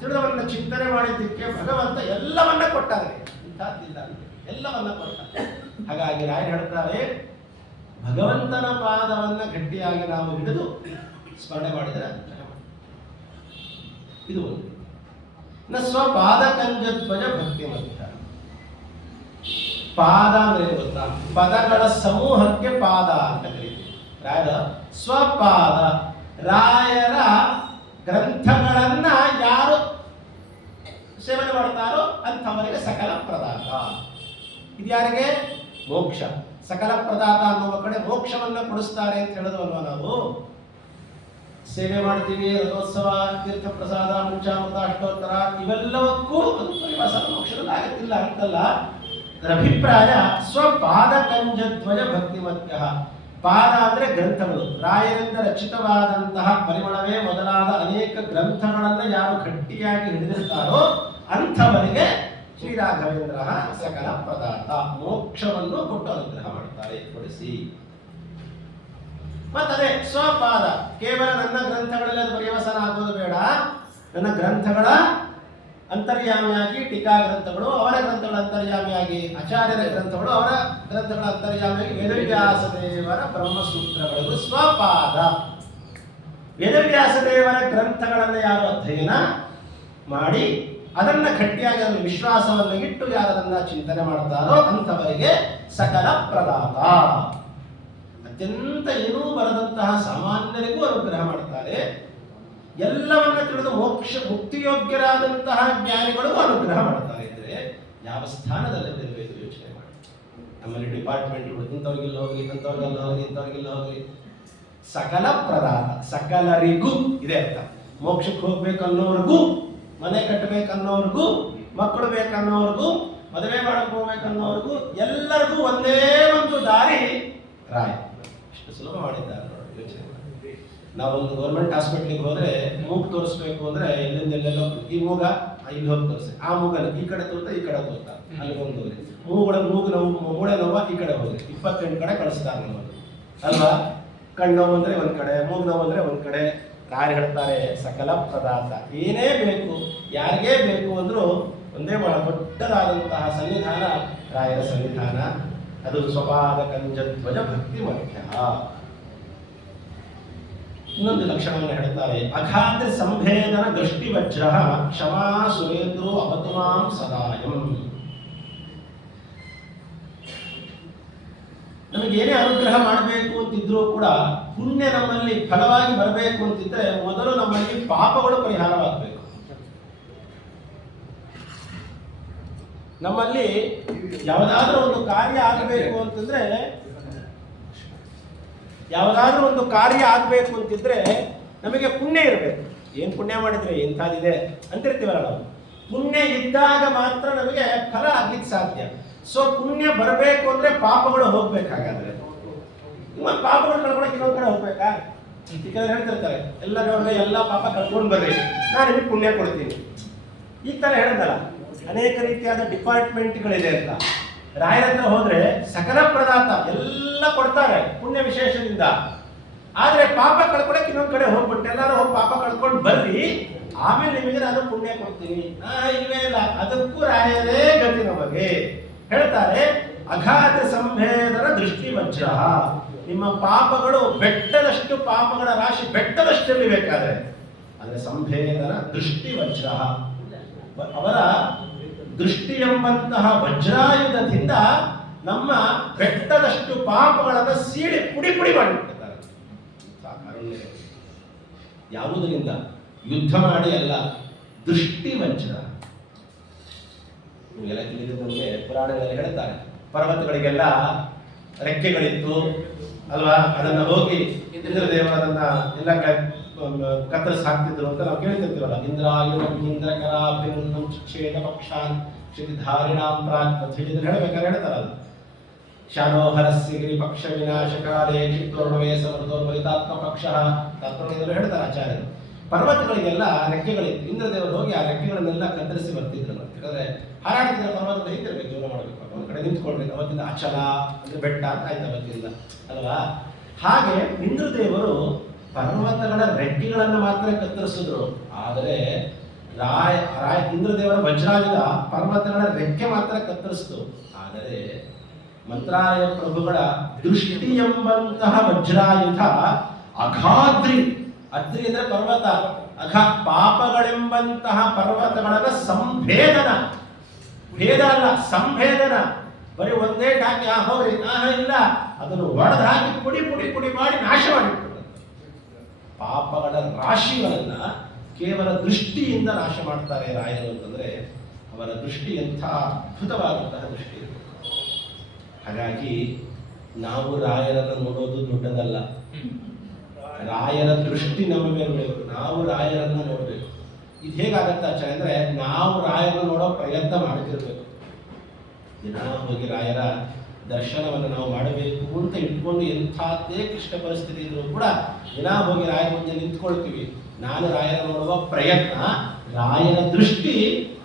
ತಿಳಿದವರನ್ನ ಚಿಂತನೆ ಮಾಡಿದ್ದಕ್ಕೆ ಭಗವಂತ ಎಲ್ಲವನ್ನ ಕೊಟ್ಟಾರೆ, ಇಂಥದ್ದಿಲ್ಲ ಎಲ್ಲವನ್ನ ಕೊಟ್ಟ. ಹಾಗಾಗಿ ರಾಯರು ಹೇಳ್ತಾರೆ, ಭಗವಂತನ ಪಾದವನ್ನ ಗಟ್ಟಿಯಾಗಿ ನಾವು ಹಿಡಿದು ಸ್ಮರಣೆ ಮಾಡಿದರೆ ಇದು ಒಂದು. ಸ್ವಪಾದಕಂಜದ್ವಯ ಭಕ್ತಿ ಮಧ್ಯ. ಪಾದ ಅಂದ್ರೆ ಗೊತ್ತಾ, ಪದಗಳ ಸಮೂಹಕ್ಕೆ ಪಾದ ಅಂತ ಕರೀತೀವಿ. ರಾಯರ ಸ್ವಪಾದ, ರಾಯರ ಗ್ರಂಥಗಳನ್ನ ಯಾರು ಸೇವನೆ ಮಾಡ್ತಾರೋ ಅಂಥವರಿಗೆ ಸಕಲ ಪ್ರದಾತ. ಇದು ಯಾರಿಗೆ? ಮೋಕ್ಷ. ಸಕಲ ಪ್ರದಾತ ಅನ್ನುವ ಕಡೆ ಮೋಕ್ಷವನ್ನ ಕೊಡಿಸ್ತಾರೆ ಅಂತ ಹೇಳಿದ್ವಲ್ವ ನಾವು. ಸೇವೆ ಮಾಡ್ತೀವಿ, ರಥೋತ್ಸವ, ತೀರ್ಥ ಪ್ರಸಾದ, ಮುಂಚಾಮೃತ, ಅಷ್ಟೋತ್ತರ ಇವೆಲ್ಲವಕ್ಕೂ ಮೋಕ್ಷದಲ್ಲಿ ಆಗತ್ತಿಲ್ಲ ಅಂತಲ್ಲ. ಅದರ ಅಭಿಪ್ರಾಯ ಸ್ವಪಾದ ಕಂಜದ್ವಯ ಭಕ್ತಿಮತ್ಯ. ಪಾದ ಅಂದ್ರೆ ಗ್ರಂಥಗಳು. ರಾಯರಿಂದ ರಚಿತವಾದಂತಹ ಪರಿಮಳವೇ ಮೊದಲಾದ ಅನೇಕ ಗ್ರಂಥಗಳನ್ನ ಯಾರು ಗಟ್ಟಿಯಾಗಿ ಹಿಡಿದಿರ್ತಾರೋ ಅಂಥವರಿಗೆ ಶ್ರೀರಾಘವೇಂದ್ರ ಸಕಲ ಪ್ರದಾತ, ಮೋಕ್ಷವನ್ನು ಕೊಟ್ಟು ಅನುಗ್ರಹ ಮಾಡ್ತಾರೆ, ಕೊಡಿಸಿ. ಮತ್ತದೇ ಸ್ವಪಾದ, ಕೇವಲ ನನ್ನ ಗ್ರಂಥಗಳಲ್ಲಿ ಅದು ಪರ್ಯವಸನ ಆಗೋದು ಬೇಡ. ನನ್ನ ಗ್ರಂಥಗಳ ಅಂತರ್ಯಾಮಿಯಾಗಿ ಟೀಕಾ ಗ್ರಂಥಗಳು, ಅವರ ಗ್ರಂಥಗಳ ಅಂತರ್ಯಾಮಿಯಾಗಿ ಆಚಾರ್ಯರ ಗ್ರಂಥಗಳು, ಅವರ ಗ್ರಂಥಗಳ ಅಂತರ್ಯಾಮಿಯಾಗಿ ವೇದವ್ಯಾಸ ದೇವರ ಬ್ರಹ್ಮಸೂತ್ರಗಳು ಸ್ವಪಾದ. ವೇದವ್ಯಾಸ ದೇವರ ಗ್ರಂಥಗಳನ್ನು ಯಾರು ಅಧ್ಯಯನ ಮಾಡಿ ಅದನ್ನ ಗಟ್ಟಿಯಾಗಿ ಅದನ್ನು ವಿಶ್ವಾಸವನ್ನು ಇಟ್ಟು ಯಾರದನ್ನ ಚಿಂತನೆ ಮಾಡ್ತಾರೋ ಅಂಥವರಿಗೆ ಸಕಲ ಪ್ರದಾತ. ಅತ್ಯಂತ ಏನೂ ಬರದಂತಹ ಸಾಮಾನ್ಯರಿಗೂ ಅನುಗ್ರಹ ಮಾಡ್ತಾರೆ. ಎಲ್ಲವನ್ನ ತಿಳಿದು ಮೋಕ್ಷ ಮುಕ್ತಿಯೋಗ್ಯರಾದಂತಹ ಜ್ಞಾನಿಗಳಿಗೂ ಅನುಗ್ರಹ ಮಾಡ್ತಾರೆ. ಇದ್ರೆ ಯಾವ ಸ್ಥಾನದಲ್ಲಿರಬೇಕು ಯೋಚನೆ ಮಾಡಿ. ನಮ್ಮಲ್ಲಿ ಡಿಪಾರ್ಟ್ಮೆಂಟ್ಗಳು ಇಂಥವ್ರಿಗಿಲ್ಲ ಹೋಗ್ರಿ, ಅಂಥವ್ರಿಗೆಲ್ಲ ಹೋಗ್ರಿ, ಇಂಥವ್ರಿಗೆಲ್ಲ ಹೋಗ್ರಿ. ಸಕಲ ಪ್ರದಾತ, ಸಕಲರಿಗೂ ಇದೆ ಅರ್ಥ. ಮೋಕ್ಷಕ್ಕೆ ಹೋಗ್ಬೇಕನ್ನೋರ್ಗೂ, ಮನೆ ಕಟ್ಟಬೇಕನ್ನೋರ್ಗೂ, ಮಕ್ಕಳು ಬೇಕನ್ನೋರ್ಗೂ, ಮದುವೆ ಮಾಡಕ್ ಹೋಗ್ಬೇಕನ್ನೋರ್ಗೂ ಎಲ್ಲರಿಗೂ ಒಂದೇ ಒಂದು ದಾರಿ ರಾಯ. ಇಷ್ಟು ಸುಲಭ ಮಾಡಿದ್ದಾರೆ ನೋಡಿ, ಯೋಚನೆ ಮಾಡಿ. ನಾವೊಂದು ಗೌರ್ಮೆಂಟ್ ಹಾಸ್ಪಿಟ್ಲಿಗೆ ಹೋದ್ರೆ ಮೂಗು ತೋರಿಸ್ಬೇಕು ಅಂದ್ರೆ ಎಲ್ಲೆಲ್ಲೆಲ್ಲೋ ಈ ಮೂಗ ಇಲ್ಲಿ ಹೋಗಿ ತೋರಿಸಿ, ಆ ಮೂಗಲ್ಲಿ ಈ ಕಡೆ ತೋರ್ತಾ ಈ ಕಡೆ ತೋರ್ತಾ ಅಲ್ಲಿ ಒಂದು ಹೋಗ್ರಿ, ಮೂಗು ನೋವು ಮೂಳೆ ನೋವ ಈ ಕಡೆ ಹೋಗ್ರಿ, 28 ಕಡೆ ಕಳಿಸ್ತಾರೆ ನಮ್ಮದು ಅಲ್ವಾ. ಕಣ್ಣು ನೋವು ಅಂದ್ರೆ ಒಂದ್ ಕಡೆ, ಮೂಗು ನೋವು ಅಂದ್ರೆ ಒಂದ್ ಕಡೆ. ಯಾರು ಹೇಳ್ತಾರೆ ಸಕಲ ಪ್ರದಾತ. ಏನೇ ಬೇಕು, ಯಾರಿಗೇ ಬೇಕು ಅಂದ್ರೂ ಒಂದೇ ಬಹಳ ದೊಡ್ಡದಾದಂತಹ ಸನ್ನಿಧಾನ ರಾಯರ ಸನ್ನಿಧಾನ. ಅದು ಸ್ವಪಾದ ಕಂಜಧ್ವಜ ಭಕ್ತಿ ಮಧ್ಯ. ಇನ್ನೊಂದು ಲಕ್ಷಣವನ್ನು ಹೇಳ್ತಾರೆ, ಅಘಾತ ಸಂಭೇದನ ದೃಷ್ಟಿ ವಜ್ರ ಕ್ಷಮಾ ಸುರೇಂದ್ರೋ ಅವತುಮಾಂ ಸದಾಯಂ. ನಮಗೇನೇ ಅನುಗ್ರಹ ಮಾಡಬೇಕು ಅಂತಿದ್ರೂ ಕೂಡ ಪುಣ್ಯ ನಮ್ಮಲ್ಲಿ ಫಲವಾಗಿ ಬರಬೇಕು ಅಂತಿದ್ರೆ ಮೊದಲು ನಮ್ಮಲ್ಲಿ ಪಾಪಗಳು ಪರಿಹಾರವಾಗಬೇಕು. ನಮ್ಮಲ್ಲಿ ಯಾವುದಾದ್ರೂ ಒಂದು ಕಾರ್ಯ ಆಗಬೇಕು ಅಂತಂದ್ರೆ ನಮಗೆ ಪುಣ್ಯ ಇರಬೇಕು. ಏನ್ ಪುಣ್ಯ ಮಾಡಿದ್ರೆ ಎಂಥದಿದೆ ಅಂತಿರ್ತೀವಲ್ಲ ನಾವು. ಪುಣ್ಯ ಇದ್ದಾಗ ಮಾತ್ರ ನಮಗೆ ಫಲ ಆಗ್ಲಿಕ್ಕೆ ಸಾಧ್ಯ. ಸೊ ಪುಣ್ಯ ಬರಬೇಕು ಅಂದ್ರೆ ಪಾಪಗಳು ಹೋಗ್ಬೇಕಾಗಾದ್ರೆ ಪಾಪಗಳು ಕಳ್ಕೊಳಕ್ಕೆ ಇನ್ನೊಂದ್ ಕಡೆ ಹೋಗ್ಬೇಕಾ? ಯಾಕಂದ್ರೆ ಹೇಳ್ತಿರ್ತಾರೆ ಎಲ್ಲರೂ ಎಲ್ಲ ಪಾಪ ಕಳ್ಕೊಂಡು ಬರ್ರಿ, ನಾನು ನಿಮಗೆ ಪುಣ್ಯ ಕೊಡ್ತೀನಿ. ಈ ತರ ಹೇಳಿದಲ್ಲ, ಅನೇಕ ರೀತಿಯಾದ ಡಿಪಾರ್ಟ್ಮೆಂಟ್ಗಳಿದೆ ಅಂತ. ರಾಯರ ಹತ್ರ ಹೋದ್ರೆ ಸಕಲ ಪ್ರದಾತ ಎಲ್ಲ ಕೊಡ್ತಾರೆ ಪುಣ್ಯ ವಿಶೇಷದಿಂದ. ಆದ್ರೆ ಪಾಪ ಕಳ್ಕೊಳಕ್ಕೆ ಇನ್ನೊಂದ್ ಕಡೆ ಹೋಗ್ಬಿಟ್ಟು ಎಲ್ಲರೂ ಹೋಗಿ ಪಾಪ ಕಳ್ಕೊಂಡು ಬರ್ರಿ, ಆಮೇಲೆ ನಿಮಗೆ ನಾನು ಪುಣ್ಯ ಕೊಡ್ತೀನಿ. ಇಲ್ವೇ ಇಲ್ಲ, ಅದಕ್ಕೂ ರಾಯರೇ ಗತಿ ನಮಗೆ. ಹೇಳ್ತಾರೆ ಅಘಾತ ಸಂಭೇದನ ದೃಷ್ಟಿ ವಜ್ರ. ನಿಮ್ಮ ಪಾಪಗಳು ಬೆಟ್ಟದಷ್ಟು, ಪಾಪಗಳ ರಾಶಿ ಬೆಟ್ಟದಷ್ಟಲ್ಲಿ ಬೇಕಾದ್ರೆ ಅಂದ್ರೆ ಸಂಭೇದನ ದೃಷ್ಟಿ ವಜ್ರ. ಅವರ ದೃಷ್ಟಿ ಎಂಬಂತಹ ವಜ್ರಾಯುಧದಿಂದ ನಮ್ಮ ಬೆಟ್ಟದಷ್ಟು ಪಾಪಗಳನ್ನು ಸೀಳಿ ಪುಡಿ ಪುಡಿ ಮಾಡಿಬಿಡ್ತಾರೆ. ಯಾವುದರಿಂದ? ಯುದ್ಧ ಮಾಡಿ ಅಲ್ಲ, ದೃಷ್ಟಿ ವಜ್ರ. ನಿಮಗೆಲ್ಲ ತಿಳಿದಂತೆ ಪುರಾಣಗಳಲ್ಲಿ ಹೇಳ್ತಾರೆ, ಪರ್ವತಗಳಿಗೆಲ್ಲ ರೆಕ್ಕೆಗಳಿತ್ತು ಅಲ್ವಾ, ಅದನ್ನ ಹೋಗಿ ಇಂದ್ರದೇವರನ್ನ ಎಲ್ಲ ಕತ್ತರಿಸಿ ಹಾಕ್ತಿದ್ರು ಅಂತ ನಾವು ಕೇಳ್ತಿರ್ತೀವಲ್ಲ. ಇಂದ್ರಾಯುಧಂ ಛೇದ ಪಕ್ಷಾನ್ ಕ್ಷಿತಿಧಾರಿಣಾಂ ಪ್ರಾಕ್ ಹೇಳ್ಬೇಕಾದ್ರೆ ಹೇಳ್ತಾರಲ್ಲ. ಶಾನೋಹರಸ್ಯ ಗಿರಿ ಪಕ್ಷ ವಿನಾಶಕಾಲೇ ಕ್ಷಿಪ್ತೋರ್ಣವೇ ಸಮೃದ್ಧೋರ್ವೈತಾತ್ಮ ಪಕ್ಷ ತತ್ವಗಳು ಹೇಳ್ತಾರೆ ಆಚಾರ್ಯರು. ಪರ್ವತಗಳಿಗೆಲ್ಲ ರೆಕ್ಕೆಗಳಿತ್ತು. ಇಂದ್ರದೇವರು ಹೋಗಿ ಆ ರೆಕ್ಕೆಗಳನ್ನೆಲ್ಲ ಕತ್ತರಿಸಿ ಬರ್ತಿದ್ರು. ಯಾಕಂದ್ರೆ ಹಾರಾಡ್ತಿದ್ರೆ ಪರ್ವತಗಳು ಹೇಗಿರ್ಬೇಕು, ಜೀವನ ಮಾಡಬೇಕು, ಒಂದು ಕಡೆ ನಿಂತ್ಕೊಳ್ಬೇಕು. ಅವತ್ತಿಂದ ಅಚಲ ಅಂದ್ರೆ ಬೆಟ್ಟ ಅಂತ ಆಯ್ತು ಅವತ್ತಿಂದ ಅಲ್ವಾ. ಹಾಗೆ ಇಂದ್ರದೇವರು ಪರ್ವತಗಳ ರೆಕ್ಕೆಗಳನ್ನು ಮಾತ್ರ ಕತ್ತರಿಸಿದ್ರು. ಆದರೆ ಇಂದ್ರದೇವರ ವಜ್ರಾಯುಧ ಪರ್ವತಗಳ ರೆಕ್ಕೆ ಮಾತ್ರ ಕತ್ತರಿಸಿತು. ಆದರೆ ಮಂತ್ರಾಲಯ ಪ್ರಭುಗಳ ದೃಷ್ಟಿ ಎಂಬಂತಹ ವಜ್ರಾಯುಧ ಅಘಾದ್ರಿ, ಅದ್ರಿ ಅಂದ್ರೆ ಪರ್ವತ, ಪಾಪಗಳೆಂಬಂತಹ ಪರ್ವತಗಳ ಸಂಭೇದನ, ಭೇದ ಅಲ್ಲ ಸಂಭೇದನ. ಬರೀ ಒಂದೇ ಟಾಕಿ ಹೋಗ್ರಿ ಇಲ್ಲ, ಅದನ್ನು ಒಡೆದು ಹಾಕಿ ಪುಡಿ ಪುಡಿ ಪುಡಿ ಮಾಡಿ ನಾಶ ಮಾಡಿಬಿಟ್ಟು ಪಾಪಗಳ ರಾಶಿಗಳನ್ನ ಕೇವಲ ದೃಷ್ಟಿಯಿಂದ ನಾಶ ಮಾಡ್ತಾರೆ ರಾಯರು. ಅಂತಂದ್ರೆ ಅವರ ದೃಷ್ಟಿ ಎಂಥ ಅದ್ಭುತವಾದಂತಹ ದೃಷ್ಟಿ ಇರಬೇಕು. ಹಾಗಾಗಿ ನಾವು ರಾಯರನ್ನು ನೋಡೋದು ದೊಡ್ಡದಲ್ಲ, ರಾಯರ ದೃಷ್ಟಿ ನಮ್ಮ ಮೇಲೆ ಬೇಕು. ನಾವು ರಾಯರನ್ನ ನೋಡಬೇಕು. ಇದು ಹೇಗಾಗತ್ತೆ ಆಚಾರ್ಯ ಅಂದ್ರೆ, ನಾವು ರಾಯರನ್ನು ನೋಡೋ ಪ್ರಯತ್ನ ಮಾಡ್ತಿರ್ಬೇಕು. ದಿನ ಹೋಗಿ ರಾಯರ ದರ್ಶನವನ್ನು ನಾವು ಮಾಡಬೇಕು ಅಂತ ಇಟ್ಕೊಂಡು ಎಂಥದ್ದೇ ಕ್ಲಿಷ್ಟ ಪರಿಸ್ಥಿತಿ ಇದ್ರೂ ಕೂಡ ದಿನ ಹೋಗಿ ರಾಯರ ಮುಂದೆ ನಿಂತ್ಕೊಳ್ತೀವಿ. ನಾನು ರಾಯರ ನೋಡುವ ಪ್ರಯತ್ನ, ರಾಯರ ದೃಷ್ಟಿ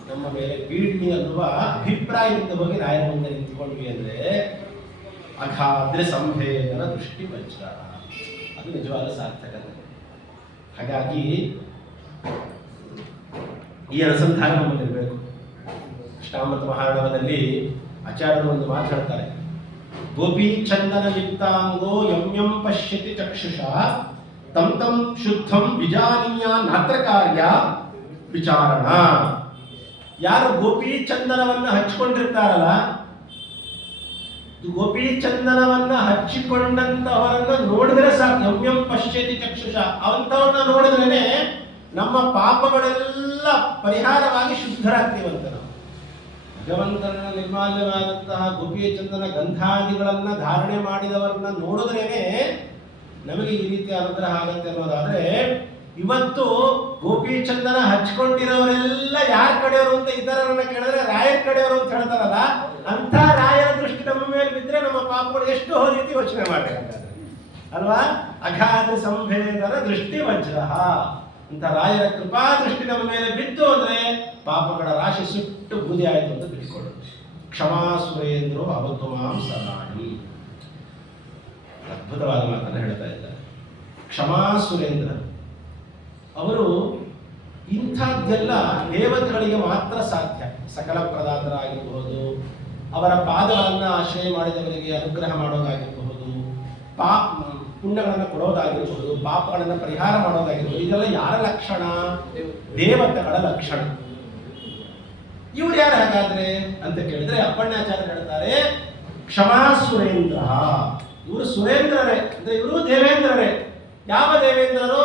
ನಮ್ಮ ಮೇಲೆ ಬೀಳ್ಲಿ ಅನ್ನುವ ಅಭಿಪ್ರಾಯದಿಂದ ಹೋಗಿ ರಾಯರ ಮುಂದೆ ನಿಂತ್ಕೊಂಡ್ವಿ ಅಂದ್ರೆ ಅಗಾದ್ರೆ ಸಂಭೇದನ ದೃಷ್ಟಿ ವಜ್ರ, ಅದು ನಿಜವಾದ ಸಾರ್ಥಕತೆ. ಹಾಗಾಗಿ ಈ ಅನುಸಂಧಾನ ನಮ್ಮಲ್ಲಿರಬೇಕು. ಕೃಷ್ಣಾಮೃತ ಮಹಾರಣವದಲ್ಲಿ ಆಚಾರ್ಯರು ಒಂದು ಮಾತಾಡ್ತಾರೆ, ಗೋಪಿ ಚಂದನ ಲಿಪ್ತಾಂಗೋ ಯಂ ಯಂ ಪಶ್ಯತಿ ಚಕ್ಷುಷ ತಂ ತಂ ಶುದ್ಧಂ ವಿಜಾನೀಯ ನಾತ್ರ ಕಾರ್ಯ ವಿಚಾರಣ. ಯಾರು ಗೋಪಿ ಚಂದನವನ್ನ ಹಚ್ಕೊಂಡಿರ್ತಾರಲ್ಲ, ಗೋಪಿ ಚಂದನವನ್ನ ಹಚ್ಚಿಕೊಂಡಂತವರನ್ನ ನೋಡಿದ್ರೆ ಸಾಕು, ಯಂ ಯಂ ಪಶ್ಯತಿ ಚಕ್ಷುಷ, ಅವಂತವನ್ನ ನೋಡಿದ್ರೇನೆ ನಮ್ಮ ಪಾಪಗಳೆಲ್ಲ ಪರಿಹಾರವಾಗಿ ಶುದ್ಧರಾಗ್ತೀವಂತ. ನಾವು ಭಗವಂತನ ನಿರ್ಮಾಲ್ಯವಾದಂತಹ ಗೋಪಿ ಚಂದನ ಗಂಧಾದಿಗಳನ್ನ ಧಾರಣೆ ಮಾಡಿದವರನ್ನ ನೋಡಿದ್ರೇನೆ ನಮಗೆ ಈ ರೀತಿ ಅನುಗ್ರಹ ಆಗುತ್ತೆ ಅನ್ನೋದಾದ್ರೆ, ಇವತ್ತು ಗೋಪಿ ಚಂದನ ಹಚ್ಕೊಂಡಿರೋರೆಲ್ಲ ಯಾರ ಕಡೆಯವರು ಅಂತ ಇತರರನ್ನ ಕೇಳಿದ್ರೆ ರಾಯರ ಕಡೆಯವರು ಅಂತ ಹೇಳ್ತಾರಲ್ಲ, ಅಂತ ರಾಯರ ದೃಷ್ಟಿ ನಮ್ಮ ಮೇಲೆ ಬಿದ್ದರೆ ನಮ್ಮ ಪಾಪಗಳು ಎಷ್ಟು ಹೋದೀತಿ ಯೋಚನೆ ಮಾಡಬೇಕಾದ್ರೆ ಅಲ್ವಾ. ಅಗಾಧ ಸಂಭೇದನ ದೃಷ್ಟಿ ವಜ್ರ ಅಂತ ರಾಯರ ಕೃಪಾ ದೃಷ್ಟಿ ನಮ್ಮ ಮೇಲೆ ಬಿದ್ದು ಅಂದ್ರೆ ಪಾಪಗಳ ರಾಶಿ ಸುಟ್ಟು ಬೂದಿ ಆಯಿತು ಅಂತ ತಿಳ್ಕೊಳ್ಳೋದು. ಕ್ಷಮಾ ಸುರೇಂದ್ರೋ ಅವತ್ತು ಮಾಂ ಸದಾನಿ, ಅದ್ಭುತವಾದ ಮಾತನ್ನು ಹೇಳ್ತಾ ಇದ್ದಾರೆ. ಕ್ಷಮಾ ಸುರೇಂದ್ರ ಅವರು ಇಂಥದ್ದೆಲ್ಲ ದೇವತೆಗಳಿಗೆ ಮಾತ್ರ ಸಾಧ್ಯ. ಸಕಲ ಪ್ರದಾತರಾಗಿರಬಹುದು, ಅವರ ಪಾದಗಳನ್ನು ಆಶ್ರಯ ಮಾಡಿದವರಿಗೆ ಅನುಗ್ರಹ ಮಾಡೋದಾಗಿರಬಹುದು, ಪುಣ್ಯಗಳನ್ನು ಕೊಡೋದಾಗಿರಬಹುದು, ಪಾಪಗಳನ್ನು ಪರಿಹಾರ ಮಾಡೋದಾಗಿರಬಹುದು. ಇದೆಲ್ಲ ಯಾರ ಲಕ್ಷಣ? ದೇವತೆಗಳ ಲಕ್ಷಣ. ಇವ್ರು ಯಾರು ಹಾಗಾದ್ರೆ ಅಂತ ಕೇಳಿದ್ರೆ ಅಪ್ಪಣ್ಣಾಚಾರ್ಯ ಹೇಳ್ತಾರೆ, ಕ್ಷಮಾ ಸುರೇಂದ್ರ. ಇವರು ಸುರೇಂದ್ರರೇ ಅಂದ್ರೆ ಇವರು ದೇವೇಂದ್ರರೇ. ಯಾವ ದೇವೇಂದ್ರರು?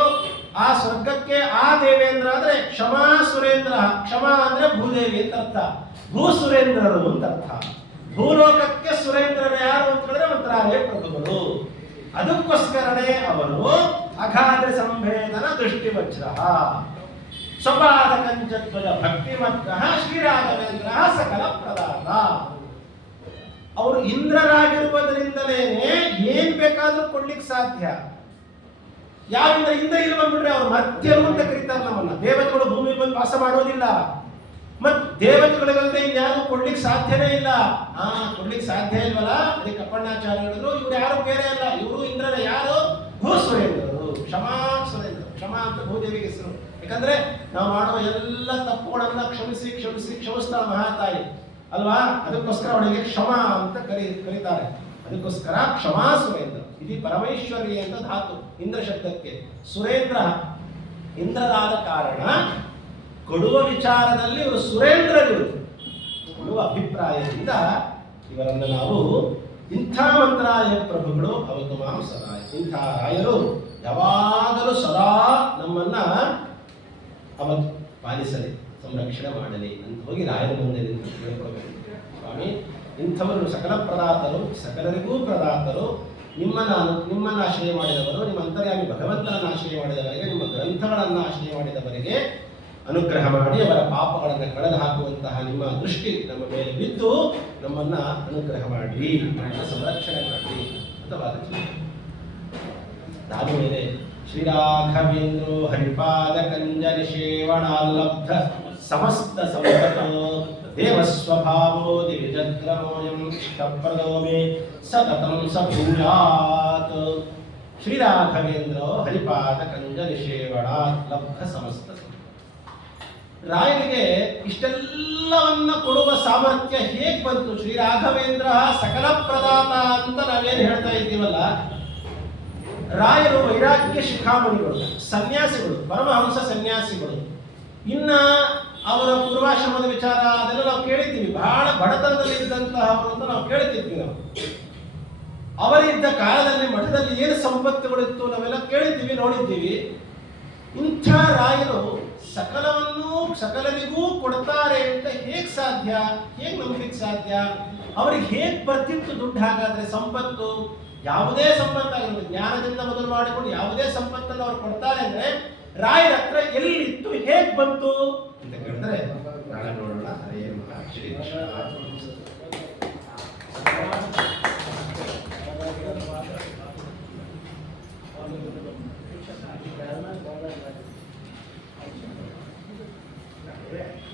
ಆ ಸ್ವರ್ಗಕ್ಕೆ ಆ ದೇವೇಂದ್ರ ಅಂದ್ರೆ ಕ್ಷಮಾ ಸುರೇಂದ್ರ. ಕ್ಷಮಾ ಅಂದ್ರೆ ಭೂದೇವಿ ಅಂತ ಅರ್ಥ, ಭೂ ಸುರೇಂದ್ರರು ಅಂತ ಅರ್ಥ. ಭೂಲೋಕಕ್ಕೆ ಸುರೇಂದ್ರರು ಯಾರು ಅಂತ ಹೇಳಿದ್ರೆ ಮಂತ್ರಾಲಯ ಪ್ರಭುಗಳು. ಅದಕ್ಕೋಸ್ಕರನೇ ಅವರು ಅಗಾಧ ಸಂಭೇದನ ದೃಷ್ಟಿ ವಜ್ರ ಸ್ವಪಾದ ಕಂಚತ್ವಜ ಭಕ್ತಿಮಗ್ರಹ ಶ್ರೀರಾಘವೇಂದ್ರ ಸಕಲ ಪ್ರದಾತ. ಅವರು ಇಂದ್ರರಾಗಿರುವುದರಿಂದಲೇ ಏನ್ ಬೇಕಾದ್ರೂ ಕೊಡ್ಲಿಕ್ಕೆ ಸಾಧ್ಯ. ಯಾರಿಂದ ಇಂದ್ರ ಇಲ್ಲಿ ಬಂದ್ಬಿಟ್ರೆ ಅವ್ರು ಮಧ್ಯರು ಅಂತ ಕರೀತಾರೆ ನಮ್ಮನ್ನ. ದೇವತೆಗಳು ಭೂಮಿ ಬಂದು ವಾಸ ಮಾಡೋದಿಲ್ಲ, ಮತ್ ದೇವತೆಗಳಿಗಲ್ಲದೆ ಇನ್ಯಾರು ಕೊಡ್ಲಿಕ್ಕೆ ಸಾಧ್ಯನೇ ಇಲ್ಲ. ಕೊಡ್ಲಿಕ್ಕೆ ಸಾಧ್ಯ ಇಲ್ವಲ್ಲ, ಅದಕ್ಕೆ ಅಪ್ಪಣ್ಣಾಚಾರ್ಯ ಹೇಳಿದ್ರು ಇವ್ರು ಯಾರು ಬೇರೆ ಅಲ್ಲ, ಇವರು ಇಂದ್ರನ ಯಾರು? ಭೂ ಸುರೇಂದ್ರರು. ಕ್ಷಮಾ ಸುರೇಂದ್ರ, ಕ್ಷಮಾ ಅಂತ ಭೂದೇವಿಗೆ ಹೆಸರು. ಯಾಕಂದ್ರೆ ನಾವು ಮಾಡುವ ಎಲ್ಲ ತಪ್ಪುಗಳನ್ನ ಕ್ಷಮಿಸಿ ಕ್ಷಮಿಸಿ ಕ್ಷಮಿಸ್ತಾಳ ಮಹಾತಾಯಿ ಅಲ್ವಾ. ಅದಕ್ಕೋಸ್ಕರ ಅವಳಿಗೆ ಕ್ಷಮಾ ಅಂತ ಕರೀತಾರೆ. ಅದಕ್ಕೋಸ್ಕರ ಕ್ಷಮಾ ಸುರೇಂದ್ರ. ಇದು ಪರಮೇಶ್ವರಿ ಅಂತ ಧಾತು ಇಂದ್ರ ಶಬ್ದಕ್ಕೆ. ಸುರೇಂದ್ರ ಇಂದ್ರರಾದ ಕಾರಣ ಕೊಡುವ ವಿಚಾರದಲ್ಲಿ ಇವರು ಸುರೇಂದ್ರರು ಅನ್ನುವ ಅಭಿಪ್ರಾಯದಿಂದ ಇವರನ್ನು ನಾವು ಇಂಥ ಮಂತ್ರಾಲಯ ಪ್ರಭುಗಳು ಅವತ್ತು ಮಾಂ ಸದಾ. ಇಂಥ ರಾಯರು ಯಾವಾಗಲೂ ಸದಾ ನಮ್ಮನ್ನ ಅವತ್ತು ಪಾಲಿಸಲಿ, ಸಂರಕ್ಷಣೆ ಮಾಡಲಿ ಅಂತ ಹೋಗಿ ರಾಯರ ಮುಂದೆ ನಿಂತು ಕೇಳ್ಕೊಳ್ಬೇಕು. ಸ್ವಾಮಿ, ಇಂಥವರು ಸಕಲ ಪ್ರದಾತರು, ಸಕಲರಿಗೂ ಪ್ರದಾತರು. ನಿಮ್ಮನ್ನು ಆಶ್ರಯ ಮಾಡಿದವರು, ನಿಮ್ಮ ಅಂತರ್ಯಾಮಿ ಭಗವಂತನನ್ನು ಆಶ್ರಯ ಮಾಡಿದವರಿಗೆ, ನಿಮ್ಮ ಗ್ರಂಥಗಳನ್ನು ಆಶ್ರಯ ಮಾಡಿದವರಿಗೆ ಅನುಗ್ರಹ ಮಾಡಿ ಅವರ ಪಾಪಗಳನ್ನು ಕಳೆದು ಹಾಕುವಂತಹ ನಿಮ್ಮ ದೃಷ್ಟಿ ನಮ್ಮ ಮೇಲೆ ಬಿದ್ದು ನಮ್ಮನ್ನ ಅನುಗ್ರಹ ಮಾಡಿ, ಸಂರಕ್ಷಣೆ ಮಾಡಿ ಅಂತ ವಾದಿಸಿದರು. ಅದಾದ ಶ್ರೀರಾಘವೇಂದ್ರೋ ಹರಿಪಾದ ಕಂಜನ ಸೇವಣಾಲಬ್ಧ ಸಮಸ್ತ ಸಂಪತೋ ದೇವಸ್ವಭಾವೋ ದಿವಿಜಗ್ರಮೋಯಂ ಇಷ್ಟಪ್ರದೋ ಮೇ ಸತತಂ ಸಭೂಯಾತ್. ಶ್ರೀರಾಘವೇಂದ್ರೋ ಹರಿಪಾದ ಕಂಜನ ಸೇವಣಾಲಬ್ಧ ಸಮಸ್ತ. ರಾಯನಿಗೆ ಇಷ್ಟೆಲ್ಲವನ್ನ ಕೊಡುವ ಸಾಮರ್ಥ್ಯ ಹೇಗೆ ಬಂತು? ಶ್ರೀರಾಘವೇಂದ್ರ ಸಕಲ ಪ್ರದಾತ ಅಂತ ನಾವೇನು ಹೇಳ್ತಾ ಇದ್ದೀವಲ್ಲ, ರಾಯರು ವೈರಾಗ್ಯ ಶಿಖಾಮಣಿಗಳು, ಸನ್ಯಾಸಿಗಳು, ಪರಮಹಂಸ ಸನ್ಯಾಸಿಗಳು. ಇನ್ನ ಅವರ ಪೂರ್ವಾಶ್ರಮದ ವಿಚಾರ ಅದೆಲ್ಲ ನಾವು ಕೇಳಿದ್ದೀವಿ. ಬಹಳ ಬಡತನದಲ್ಲಿ ಇದ್ದಂತಹವರು ಅಂತ ನಾವು ಕೇಳ್ತಿದ್ವಿ. ನಾವು ಅವರಿದ್ದ ಕಾಲದಲ್ಲಿ ಮಠದಲ್ಲಿ ಏನು ಸಂಪತ್ತುಗಳಿತ್ತು ನಾವೆಲ್ಲ ಕೇಳಿದ್ದೀವಿ, ನೋಡಿದ್ದೀವಿ. ಇಂಥ ರಾಯರು ಸಕಲವನ್ನೂ ಸಕಲರಿಗೂ ಕೊಡ್ತಾರೆ ಅಂತ ಹೇಗೆ ಸಾಧ್ಯ? ಹೇಗೆ ನಂಬಲಿಕ್ಕೆ ಸಾಧ್ಯ? ಅವ್ರಿಗೆ ಹೇಗೆ ಬರ್ತಿತ್ತು ದುಡ್ಡು? ಹಾಗಾದ್ರೆ ಸಂಪತ್ತು, ಯಾವುದೇ ಸಂಪತ್ತಾಗಿರ್ಬೋದು, ಜ್ಞಾನದಿಂದ ಮೊದಲು ಮಾಡಿಕೊಂಡು ಯಾವುದೇ ಸಂಪತ್ತನ್ನು ಅವ್ರು ಕೊಡ್ತಾರೆ ಅಂದ್ರೆ ರಾಯರ ಹತ್ರ ಎಲ್ಲಿತ್ತು, ಹೇಗೆ ಬಂತು ಅಂತ ಕೇಳಿದ್ರೆ ನಾಳೆ ನೋಡೋಣ. ಹರೇ ಮಹಾ ಶ್ರೀ ಕೃಷ್ಣ.